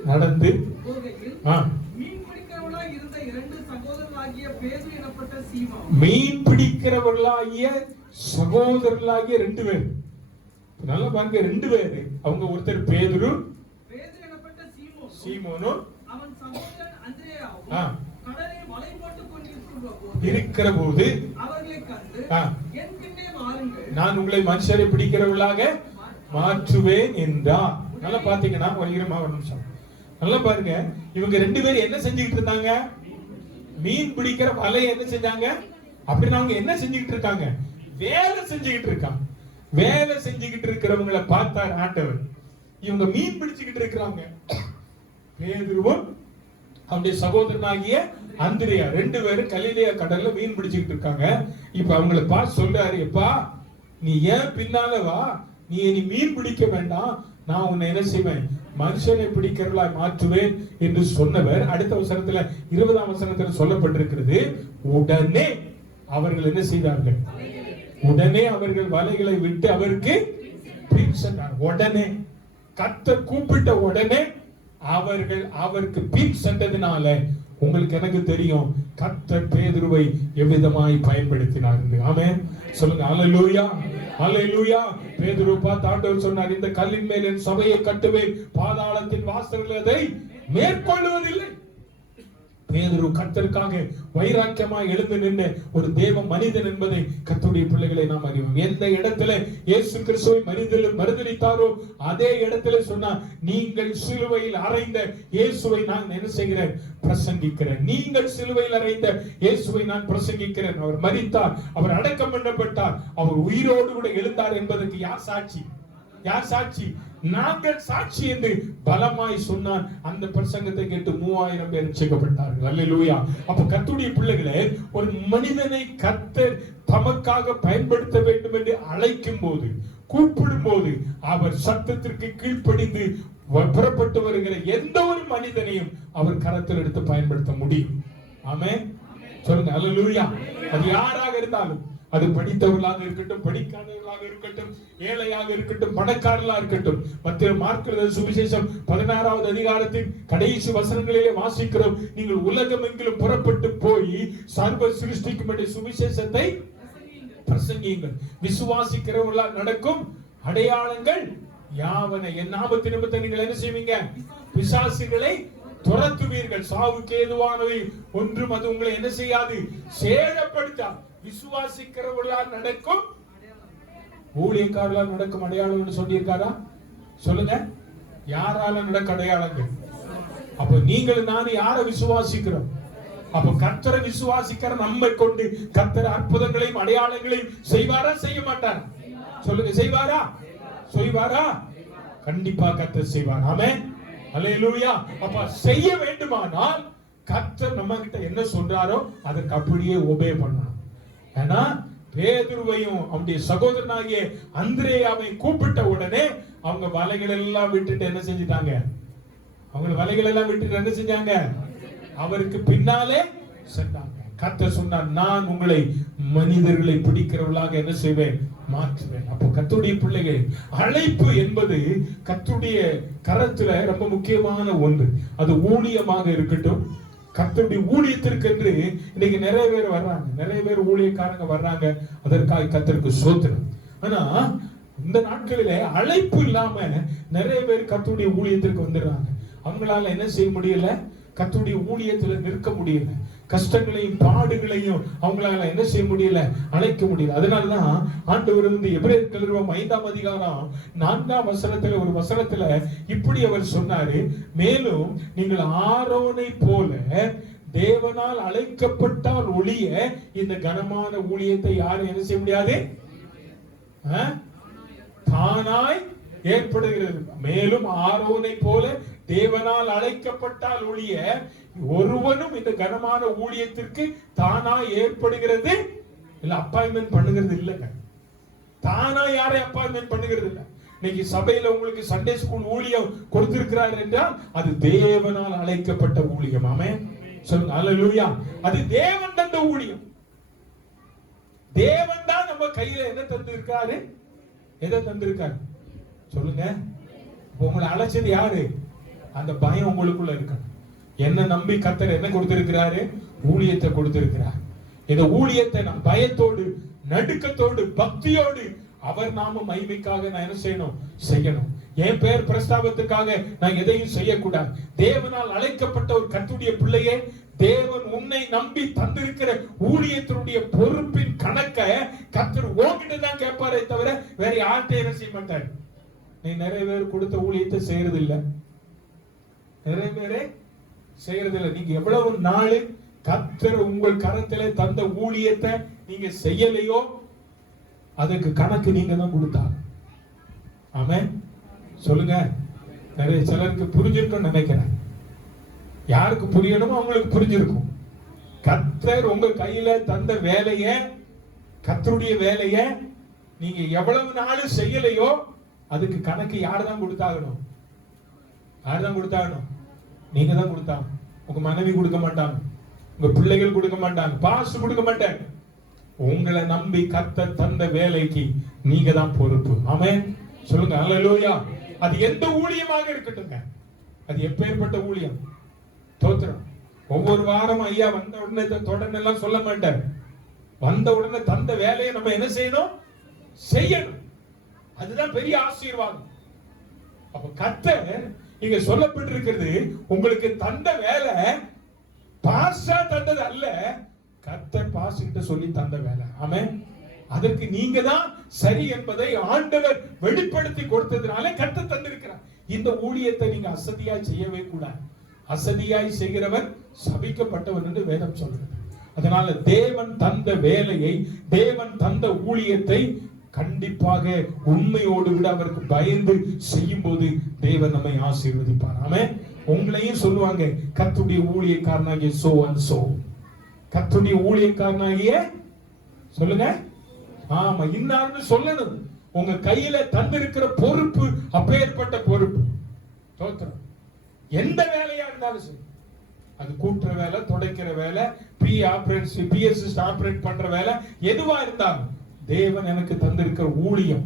நடந்து மீன் பிடிக்கிறவர்களாகிய சகோதரர்களாகிய 2 பேர். நல்லா பாருங்க, 2 பேர். அவங்க ஒருத்தர் பேதுரு, சீமோனும் அவன் சகோதரன் அந்திரேயாவும் ஆ, கடலில் வலை போட்டுக் கொண்டிருக்கிற இருக்கிற போது அவர்களை கண்டு ஆ, என் பின்னே வாருங்கள், நான் உங்களை மனுஷரை பிடிக்கிறவர்களாக மாற்றுவேன் என்றார். நல்லா பாத்தீங்கன்னா ஒரு நிமிஷம் நல்லா பாருங்க. இவங்க ரெண்டு பேரும் என்ன செஞ்சுக்கிட்டு இருந்தாங்க? மீன் பிடிக்கிற வலையை என்ன செஞ்சாங்க? அப்படின்னு அவங்க என்ன செஞ்சுக்கிட்டு இருக்காங்க? வேலை செஞ்சுக்கிட்டு இருக்காங்க. வேலை செஞ்சுக்கிட்டு இருக்கிறவங்களை பார்த்தார் ஆண்டவர். இவங்க மீன் பிடிச்சுக்கிட்டு இருக்கிறாங்க. பேதுருவும் அவருடைய சகோதரனாகிய அந்திரேயா ரெண்டு பேரும் கலிலேயா கடல்ல மீன் பிடிச்சுக்கிட்டு இருக்காங்க. இப்ப அவங்களை பார்த்து சொல்றாரு, எப்பா நீ ஏன் பின்னால வா, நீ மீன் பிடிக்க வேண்டாம், நான் உன்னை என்ன செய்வேன், மனுஷனை பிடிக்கிறவளாய் மாற்றுவேன் என்று சொன்னவர். அடுத்த வசனத்துல 20ஆம் வசனத்துல சொல்லப்பட்டிருக்கிறது, உடனே அவர்கள் என்ன செய்தார்கள்? உடனே அவர்கள் வலைகளை விட்டு அவருக்கு பின் சென்றார். உடனே கர்த்தர் கூப்பிட்ட உடனே அவர்கள் அவருக்கு பின் சென்றதினால உங்களுக்கு எனக்கு தெரியும் கர்த்தர் பேதுருவை எவ்விதமாய் பயன்படுத்தினார். ஆமென் சொல்லுங்க. அல்லேலூயா, அல்லேலூயா. பேதுரு பார்த்து ஆண்டவர் சொன்னார், இந்த கல்லின் மேல் என் சபையை கட்டுவேன், பாதாளத்தின் வாசல்கள் அதை மேற்கொள்வதில்லை. பேதுரு கர்த்தருக்காக வைராக்கியமாய் எழுந்து நின்ற ஒரு தேவ மனிதன் என்பதை கர்த்தருடைய பிள்ளைகளை நாம் அறிவோம். எந்த இடத்துல இயேசு கிறிஸ்துவை மறுதலித்தாரோ அதே இடத்துல சொன்னார், நீங்கள் சிலுவையில் அறைந்த இயேசுவை நான் என்ன செய்கிறேன்? பிரசங்கிக்கிறேன். நீங்கள் சிலுவையில் அறைந்த இயேசுவை நான் பிரசங்கிக்கிறேன். அவர் மரித்தார், அவர் அடக்கம் பண்ணப்பட்டார், அவர் உயிரோடு கூட எழுந்தார் என்பதற்கு யார் சாட்சி? யார் சாட்சி? நாங்கள் சாட்சி என்று பலமாய் சொன்னார். அந்த பிரசங்கத்தை கேட்டு 3000 பேர் ரட்சிக்கப்பட்டார்கள். அல்லேலூயா. அப்ப கர்த்தருடைய பிள்ளைகளே, ஒரு மனிதனை கர்த்தர் தமக்காக பயன்படுத்த வேண்டும் என்று அழைக்கும் போது, கூப்பிடும் போது, அவர் சத்தத்திற்கு கீழ்ப்படிந்து புறப்பட்டு வருகிற எந்த ஒரு மனிதனையும் அவர் கரத்தில் எடுத்து பயன்படுத்த முடியும். ஆமென் சொல்லுங்க. அல்லேலூயா. அது யாராக இருந்தாலும், அது படித்தவர்களாக இருக்கட்டும், படிக்காதவர்களாக இருக்கட்டும், ஏழையாக இருக்கட்டும், பணக்காரர்களாக இருக்கட்டும். மத்திய மார்க்கு சுவிசேஷம் 16வது அதிகாரத்தின் கடைசி வசனங்களிலே வாசிக்கிறோம், நீங்கள் உலகம் எங்கிலும் புறப்பட்டு போய் சர்வ சிருஷ்டிக்கும் சுவிசேஷத்தை பிரசங்கியுங்கள், விசுவாசிக்கிறவர்களால் நடக்கும் அடையாளங்கள் யாவன, என் நாமத்து நிமித்தம் நீங்கள் என்ன செய்வீங்க? பிசாசுகளை துரத்துவீர்கள், சாவுக்கு ஏதுவானவை ஒன்றும் அது உங்களை என்ன செய்யாது, சேதப்படுத்தாது. விசுவாசிக்கிறவர்களால் நடக்கும், ஊழியக்காரர்களால் நடக்கும் அடையாளங்கள் சொல்லியிருக்காரா? சொல்லுங்க. யாரால நடக்க அடையாளங்கள்? அப்ப நீங்கள் நானும் யாரை விசுவாசிக்கிறோம்? அப்ப கர்த்தரை விசுவாசிக்கிற நம்மை கொண்டு கர்த்தர் அற்புதங்களையும் அடையாளங்களையும் செய்வாரா, செய்ய மாட்டார்? சொல்லுங்க. செய்வாரா, செய்வாரா? கண்டிப்பா கர்த்தர் செய்வார். ஆமென் அல்லேலூயா. அப்ப செய்ய வேண்டுமானால் கர்த்தர் நம்ம கிட்ட என்ன சொல்றாரோ அதற்கு அப்படியே ஒபே பண்ணணும். ஏன்னா பேதுருவையும் அவருடைய சகோதரனாகிய அந்திரேயாவை கூப்பிட்ட உடனே அவங்க வலைகள் எல்லாம் விட்டுட்டு என்ன செஞ்சிட்டாங்க? அவங்க வலைகள் எல்லாம் விட்டுட்டு என்ன செஞ்சாங்க? அவருக்கு பின்னாலே சென்றாங்க. கர்த்தர் சொன்னார், நான் உங்களை மனிதர்களை பிடிக்கிறவர்களாக என்ன செய்வேன்? மாற்றுவேன். அப்போ கர்த்தருடைய பிள்ளைகள், அழைப்பு என்பது கர்த்தருடைய கரத்துல ரொம்ப முக்கியமான ஒன்று. அது ஊழியமாக இருக்கட்டும், கர்த்தருடைய ஊழியத்திற்கு என்று இன்னைக்கு நிறைய பேர் வர்றாங்க, நிறைய பேர் ஊழியக்காரங்க வர்றாங்க, அதற்காக கர்த்தருக்கு ஸ்தோத்திரம். ஆனா இந்த நாட்களிலே அழைப்பு இல்லாம நிறைய பேர் கர்த்தருடைய ஊழியத்திற்கு வந்துடுறாங்க. அவங்களால என்ன செய்ய முடியல? கர்த்தருடைய ஊழியத்துல நிற்க முடியல. கஷ்டங்களையும் பாடுகளையும் அவங்களால என்ன செய்ய முடியல? அழைக்க முடியல. அதனாலதான் ஆண்டவர் எபிரேயர் நிருபம் 5ஆம் அதிகாரம் 4ஆம் வசனத்துல ஒரு வசனத்துல இப்படி அவர் சொன்னாரு, மேலும் நீங்கள் ஆரோனை போல தேவனால் அழைக்கப்பட்டால் ஒழிய இந்த கனமான ஊழியத்தை யாரும் என்ன செய்ய முடியாது? தானாய் ஏற்படுகிறது. மேலும் ஆரோனை போல தேவனால் அழைக்கப்பட்டால் ஒழிய ஒருவனும் இந்த கனமான ஊழியத்திற்கு தானா ஏற்படுகிறது இல்ல, அப்பாயின்மெண்ட் பண்ணுகிறது இல்லைங்க. தானா யாரை அப்பாயின்மெண்ட் பண்ணுகிறது இல்ல. இன்னைக்கு சபையில உங்களுக்கு சண்டே ஸ்கூல் ஊழியம் கொடுத்திருக்கிறார் என்றால் அது தேவனால் அழைக்கப்பட்ட ஊழியம். ஆமென் சொல்லுங்க. அல்லேலூயா. அது தேவன் தந்த ஊழியம். தேவன் தான் நம்ம கையில என்ன தந்திருக்காரு? எதை தந்திருக்காரு? சொல்லுங்க. உங்களை அழைச்சது யாரு? அந்த பயம் உங்களுக்குள்ள இருக்கணும். என்ன நம்பி கர்த்தர் என்ன கொடுத்திருக்கிறாரு? ஊழியத்தை கொடுத்திருக்கிறார். இந்த ஊழியத்தை நாம் பயத்தோடு, நடுக்கத்தோடு, பக்தியோடு அவர் நாம மகிமைக்காக நான் என்ன செய்யணும். என் பேர் பிரஸ்தாபத்துக்காக நான் எதையும் செய்யக்கூடாது. தேவனால் அழைக்கப்பட்ட ஒரு கர்த்தருடைய பிள்ளையே, தேவன் உன்னை நம்பி தந்திருக்கிற ஊழியத்தினுடைய பொறுப்பின் கணக்கை கர்த்தர் உன்கிட்ட தான் கேட்பாரே தவிர வேற யார்கிட்ட என்ன செய்ய மாட்டார். நீ நிறைய பேர் கொடுத்த ஊழியத்தை செய்யறது இல்ல, நிறைய பேரே செய்யறது இல்ல. நீங்க எவ்வளவு நாள் கர்த்தர் உங்கள் கரத்திலே தந்த ஊழியத்தை நீங்க செய்யலையோ அதுக்கு கணக்கு நீங்க தான் கொடுத்தாங்க. ஆமென் சொல்லுங்க. நிறைய சிலருக்கு புரிஞ்சிருக்கும்னு நினைக்கிறேன். யாருக்கு புரியணுமோ அவங்களுக்கு புரிஞ்சிருக்கும். கர்த்தர் உங்க கையில தந்த வேலைய, கர்த்தருடைய வேலைய நீங்க எவ்வளவு நாள் செய்யலையோ அதுக்கு கணக்கு யார் தான் கொடுத்தாகணும்? யார் தான் கொடுத்தாகணும்? நீங்க தான் கொடுத்தாங்க. உங்க மனைவி கொடுக்க மாட்டாங்க, உங்க பிள்ளைகள் கொடுக்க மாட்டாங்க, பாஸ் கொடுக்க மாட்டாங்க. உங்களை நம்பி கர்த்தர் தந்த வேலைக்கு நீங்க தான் பொறுப்பு. ஆமென் சொல்லுங்க அல்லேலூயா. அது எந்த ஊழியமாக இருக்கட்டுங்க, அது எப்பேற்பட்ட ஊழியம். தோத்திரம். ஒவ்வொரு வாரம் ஐயா வந்த உடனே தொடர்ந்து எல்லாம் சொல்ல மாட்டார். வந்த உடனே தந்த வேலையை நம்ம என்ன செய்யணும். அதுதான் பெரிய ஆசீர்வாதம். அப்ப கர்த்தர் இங்க சொல்லப்பட்டிருக்கிறது, உங்களுக்கு தந்த வேலை பாஸ்டா தந்தது அல்ல, கர்த்தர் பாஸ்கிட்ட சொல்லி தந்த வேலை. ஆமென். அதற்கு நீங்க தான் சரி என்பதை ஆண்டவர் வெளிப்படுத்தி கொடுத்ததுனால கர்த்தர் தந்திருக்கிறார். இந்த ஊழியத்தை நீங்க அசதியாய் செய்யவே கூடாது. அசதியாய் செய்கிறவன் சபிக்கப்பட்டவன் என்று வேதம் சொல்கிறது. அதனால தேவன் தந்த வேலையை, தேவன் தந்த ஊழியத்தை கண்டிப்பாக உண்மையோடு விட அவருக்கு பயந்து செய்யும் போது தேவன் நம்மை ஆசீர்வதிப்பார். ஆமென். உங்களையும் சொல்லுவாங்க, கர்த்தருடைய ஊழியக்காரனாகிய சோ அண்ட் சோ. கர்த்தருடைய ஊழியக்காரனாகிய சொல்லுங்க. ஆமா, இன்னார்னு சொல்லணும். உங்க கையில தந்திருக்கிற பொறுப்பு அப்பேற்பட்ட பொறுப்பு. தோத்திரம். எந்த வேலையா இருந்தாலும் சரி, அது கூட்டுற வேலை, துடைக்கிற வேலை, பிஎஸ் ஆபரேட் பண்ற வேலை, எதுவா இருந்தாலும் தேவன் எனக்கு தந்திருக்கிற ஊழியம்,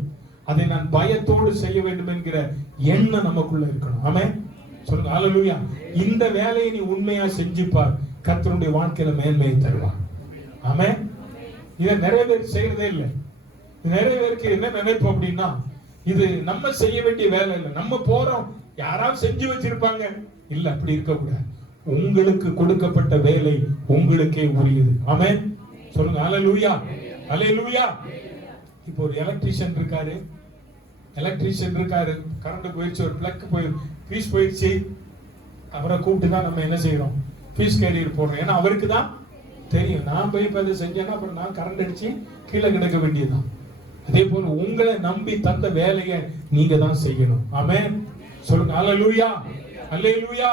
அதை நான் பயத்தோடு செய்ய வேண்டும் என்கிற எண்ணம் நமக்குள்ள இருக்கணும். ஆமென் சொல்லுங்க அல்லேலூயா. இந்த வேலையை நீ உண்மையா செஞ்சுப்பார், கர்த்தருடைய வாழ்க்கையில மேன்மையை தருவார். ஆமென். இதை நிறைய பேர் செய்யறதே இல்லை. நிறைய பேருக்கு என்ன நினைப்போம் அப்படின்னா, இது நம்ம செய்ய வேண்டிய வேலை இல்லை, நம்ம போறோம், யாராவது செஞ்சு வச்சிருப்பாங்க. இல்ல, அப்படி இருக்க கூடாது. உங்களுக்கு கொடுக்கப்பட்ட வேலை உங்களுக்கே உரியது. ஆமென் சொல்லுங்க அல்லேலூயா. அல்லேலூயா. இப்போ ஒரு எலக்ட்ரீஷியன் இருக்காரு, கரண்ட் போயிடுச்சு, ஒரு பிளக் பீஸ் போயிடுச்சு, அவரை கூப்பிட்டு தான் நம்ம என்ன செய்யறோம், பீஸ் கேரியர் போடுறோம். ஏன்னா அவருக்கு தான் தெரியும், நான் போய் இப்ப அதை செஞ்சேன்னா அப்புறம் நான் கரண்ட் அடிச்சு கீழே கிடக்க வேண்டியதுதான். அதே போல உங்களை நம்பி தந்த வேலையை நீங்க தான் செய்யணும். ஆமென் சொல்லுங்க அல்லேலூயா. அல்லேலூயா.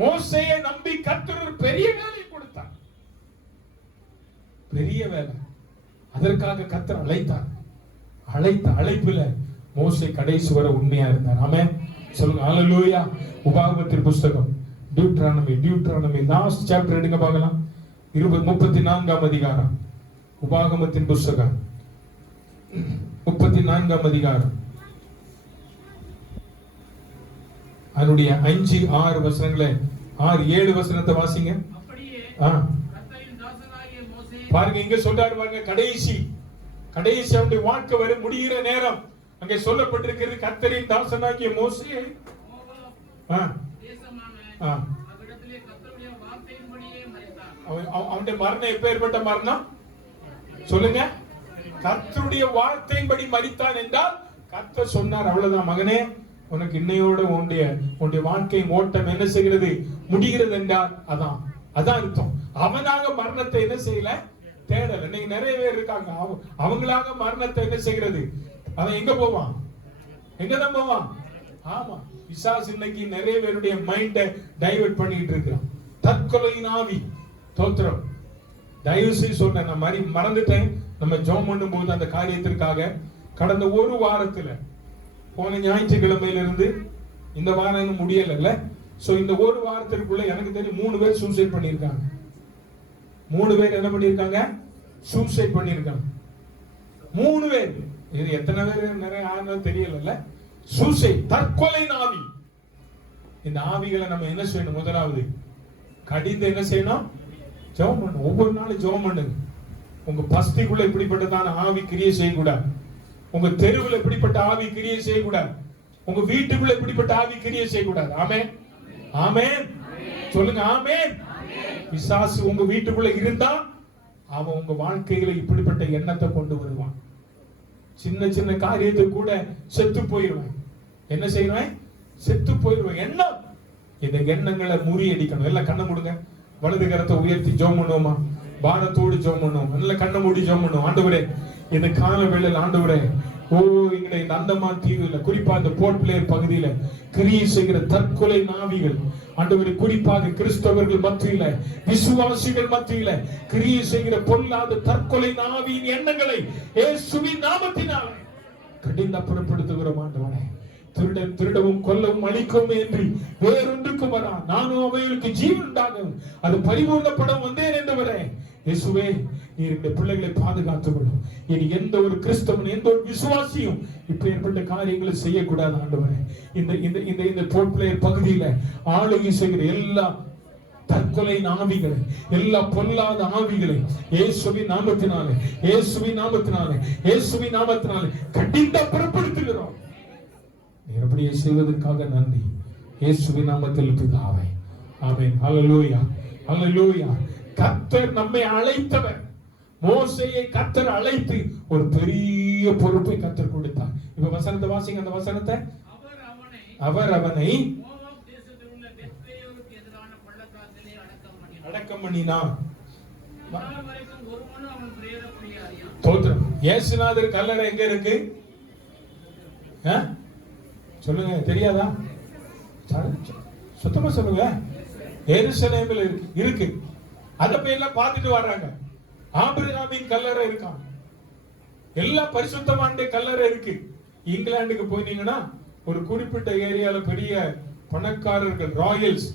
மோசேயை நம்பி கர்த்தர் பெரிய வேலை கொடுத்தார், பெரிய வேலை. அதற்காக கர்த்தர் அழைத்தார். அழைப்புல மோசே கடைசி வரை உண்மையா இருந்தார். ஆமென் சொல்லுங்க அல்லேலூயா. உபாகமத்தின் புஸ்தகம் டியூட்ரானமி லாஸ்ட் சாப்டர் எடுங்க பார்க்கலாம். 34ஆம் அதிகாரம். உபாகமத்தின் புஸ்தகம் 34ஆம் அதிகாரம். அதனுடைய 5-6 வசனங்களை 6-7 வசனத்தை வாசிங்க. பாருங்க, இங்க சொல்றாரு பாருங்க, கடைசி அவனுடைய வாழ்க்கை வரை முடிகிற நேரம் அங்கே சொல்லப்பட்டிருக்கிறது. கர்த்தரின் தாசனாகிய மோசே அவனுடைய மரணம் எப்பேற்பட்ட மரணம் சொல்லுங்க. கர்த்தருடைய வார்த்தையின்படி மரித்தான் என்றால் கர்த்தர் சொன்னார், அவ்வளவுதான் மகனே, உனக்கு இன்னையோட உன்னுடைய வாழ்க்கை ஓட்டம் என்ன செய்கிறது, முடிகிறது என்றால் அதான் அர்த்தம். அவனாக மரணத்தை என்ன செய்யல, தேடல. இன்னைக்கு நிறைய பேர் இருக்காங்க, அவங்களாக மரணத்தை என்ன செய்கிறது, அவன் எங்க போவான், எங்கதான் போவான். ஆமா, பிசாசு இன்னைக்கு நிறைய பேருடைய மைண்டை டைவர்ட் பண்ணிட்டு இருக்கிறான். தற்கொலையின் ஆவி. தோத்திரம். தயவு செய்து சொன்ன, நான் மாதிரி மறந்துட்டேன். நம்ம ஜெபம் பண்ணும் போது அந்த காரியத்திற்காக கடந்த ஒரு வாரத்துல, போன ஞாயிற்றுக்கிழமையிலிருந்து இந்த வாரம் முடியல. சோ இந்த ஒரு வாரத்திற்குள்ள எனக்கு தெரியும் 3 பேர் சூசைட் பண்ணிருக்காங்க. 3 பேர் என்ன பண்ணிருக்காங்க, சூசைட் பண்ணிருக்காங்க. 3 பேர். இது எத்தனை பேர் நிறைய ஆனாலும் தெரியல. சூசைட், தற்கொலை ஆவி. இந்த ஆவிகளை நம்ம என்ன செய்யணும், முதலாவது கடிந்து என்ன செய்யணும், ஜெபம் பண்ணணும். ஒவ்வொரு நாளும் ஜெபம் பண்ணுங்க. உங்க பஸ்திக்குள்ள இப்படிப்பட்டதான ஆவி கிரியை செய்யக்கூடாது. உங்க தெருவில் இப்படிப்பட்ட ஆவி கிரியை செய்யக்கூடாது. உங்க வீட்டுக்குள்ள இப்படிப்பட்ட ஆவி கிரியை செய்யக்கூடாது. ஆமென், ஆமென். சொல்லுங்க ஆமென். பிசாசு உங்க வீட்டுக்குள்ள இருந்தா அவன் உங்க வாழ்க்கையில இப்படிப்பட்ட எண்ணத்தை கொண்டு வருவான். சின்ன சின்ன காரியத்துக்கு கூட செத்து போயிடுவேன். என்ன செய்வேன்? செத்து போயிடுவேன். எண்ணம். இந்த எண்ணங்களை முறியடிக்கணும். எல்லாம் கண்ணை மூடுங்க. வலது கரத்தை உயர்த்தி ஜெபம் பண்ணுவோமா? பாரத்தோடு ஜெபம் பண்ணுவோம். நல்ல கண்ணை மூடி ஜெபம் பண்ணுவோம். ஆண்டவரே, இந்த கால வேளையில் ஆண்டவரே, இந்த அந்தமான் தீவுல, குறிப்பா இந்த போர்ட் பிளேயர் பகுதியில கிரியை செய்கிற தற்கொலை நாவிகள் ஆண்டவரே, குறிப்பாக கிறிஸ்தவர்கள் மத்தியில, விசுவாசிகள் மத்தியில கிரியை செய்கிற பொல்லாத தற்கொலை நாவியின் எண்ணங்களை இயேசுவின் நாமத்தினாலே கடினப்படுத்துகிறோம். ஆண்டவரே, திருடவும் கொல்லவும் அழிக்கவும் என்று வேறொன்றுக்கும் வரா, நானும் அவைகளுக்கு ஜீவன் உண்டாகும், அது பரிபூர்ணப்படும் வந்தேன் என்றவரே. இயேசுவே, நீர் இந்த பிள்ளைகளை பாதுகாத்துக் கொள்ளும். இனி எந்த ஒரு கிறிஸ்தவன், எந்த ஒரு விசுவாசியும் இப்ப ஏற்பட்ட காரியங்களை செய்யக்கூடாது. ஆண்டவரே, இந்த போர்ட் பிளேயர் பகுதியில ஆளுகை செய்கிற எல்லா தற்கொலை ஆவிகளை, எல்லா பொல்லாத ஆவிகளை இயேசுவின் நாமத்தினாலே, இயேசுவின் நாமத்தினாலே, இயேசுவின் நாமத்தினாலே கடினப்படுத்துகிறோம். அப்படியே செய்வதற்காக நன்றி. இயேசுவின் நாமத்தில் பிதாவே, ஆமென். ஹல்லேலூயா, ஹல்லேலூயா. கர்த்தர் நம்மை அழைத்தவர். மோசேயை கர்த்தர் அழைத்து ஒரு பெரிய பொறுப்பை கர்த்தர் கொடுத்தார். இப்ப வசனத்தை வாசிங்க. அந்த வசனத்தை, அவர் அவனை அடக்கம் பண்ணினார். தோத்திரம். இயேசுநாதர் கல்லறை எங்க இருக்கு? சொல்லுங்க, தெரியாதா? சுத்தமா சொல்லுங்க. எருசலேமில் இருக்கு. அத போய் எல்லாம் பார்த்துட்டு வர்றாங்க. ஆபிரகாமின் கல்லறை இருக்கான். எல்லா பரிசுத்தமான கல்லறை இருக்கு. இங்கிலாந்துக்கு போனீங்கன்னா ஒரு குறிப்பிட்ட ஏரியால பெரிய பணக்காரர்கள், ராயல்ஸ்,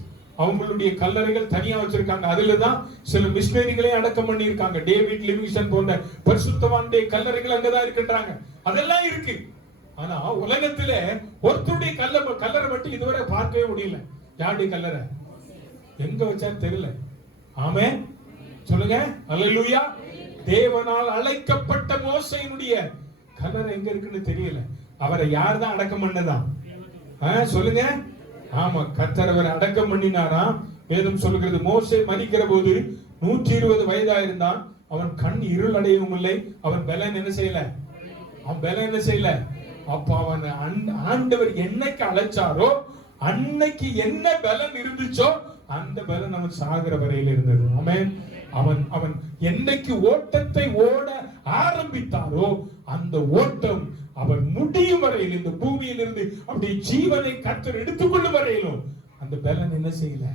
அவங்களுடைய கல்லறைகள் தனியா வச்சிருக்காங்க. அதுலதான் சில மிஷனரிகளே அடக்கம் பண்ணி இருக்காங்க. டேவிட் லிவிங்ஸ்டன் போன்ற பரிசுத்தவானுடைய கல்லறைகள் அங்கதான் இருக்கின்றாங்க. அதெல்லாம் இருக்கு. ஆனா உலகத்துல ஒருத்தருடைய கல்லறை மட்டும் இதுவரை பார்க்கவே முடியல. யாருடைய கல்லறை எங்க வச்சான்னு தெரியல. ஆமென், சொல்லுங்க. அல்லேலூயா. தேவனால் அழைக்கப்பட்ட மோசேயினுடைய கல்லறை எங்க இருக்குன்னு தெரியல. அவரை யார் தான் அடக்கம் பண்ணதா? சொல்லுங்க. ஆமா, கர்த்தர் அவரை அடக்கம் பண்ணினாரா. வேதம் சொல்லுகிறது, மோசே மரிக்கிற போது 120 வயதா இருந்தான். அவன் கண் இருள் அடையவும் இல்லை. அவன் பலன் என்ன செய்யல? அவன் பலன் என்ன செய்யல? அப்ப அவன் ஆண்டவர் என்னைக்கு அழைச்சாரோ அன்னைக்கு என்ன பலன் இருந்துச்சோ அந்த பலன் அவன் சாகிற வரையில் இருந்தது. ஆமென். அவன் என்னைக்கு ஓட்டத்தை ஓட ஆரம்பித்தாரோ அந்த ஓட்டம் அவர் முடியும் வரையில், இந்த பூமியில் இருந்து அப்படி ஜீவனை கர்த்தர் எடுத்துக்கொள்ளும் வரையிலும் அந்த பலன் என்ன செய்யல?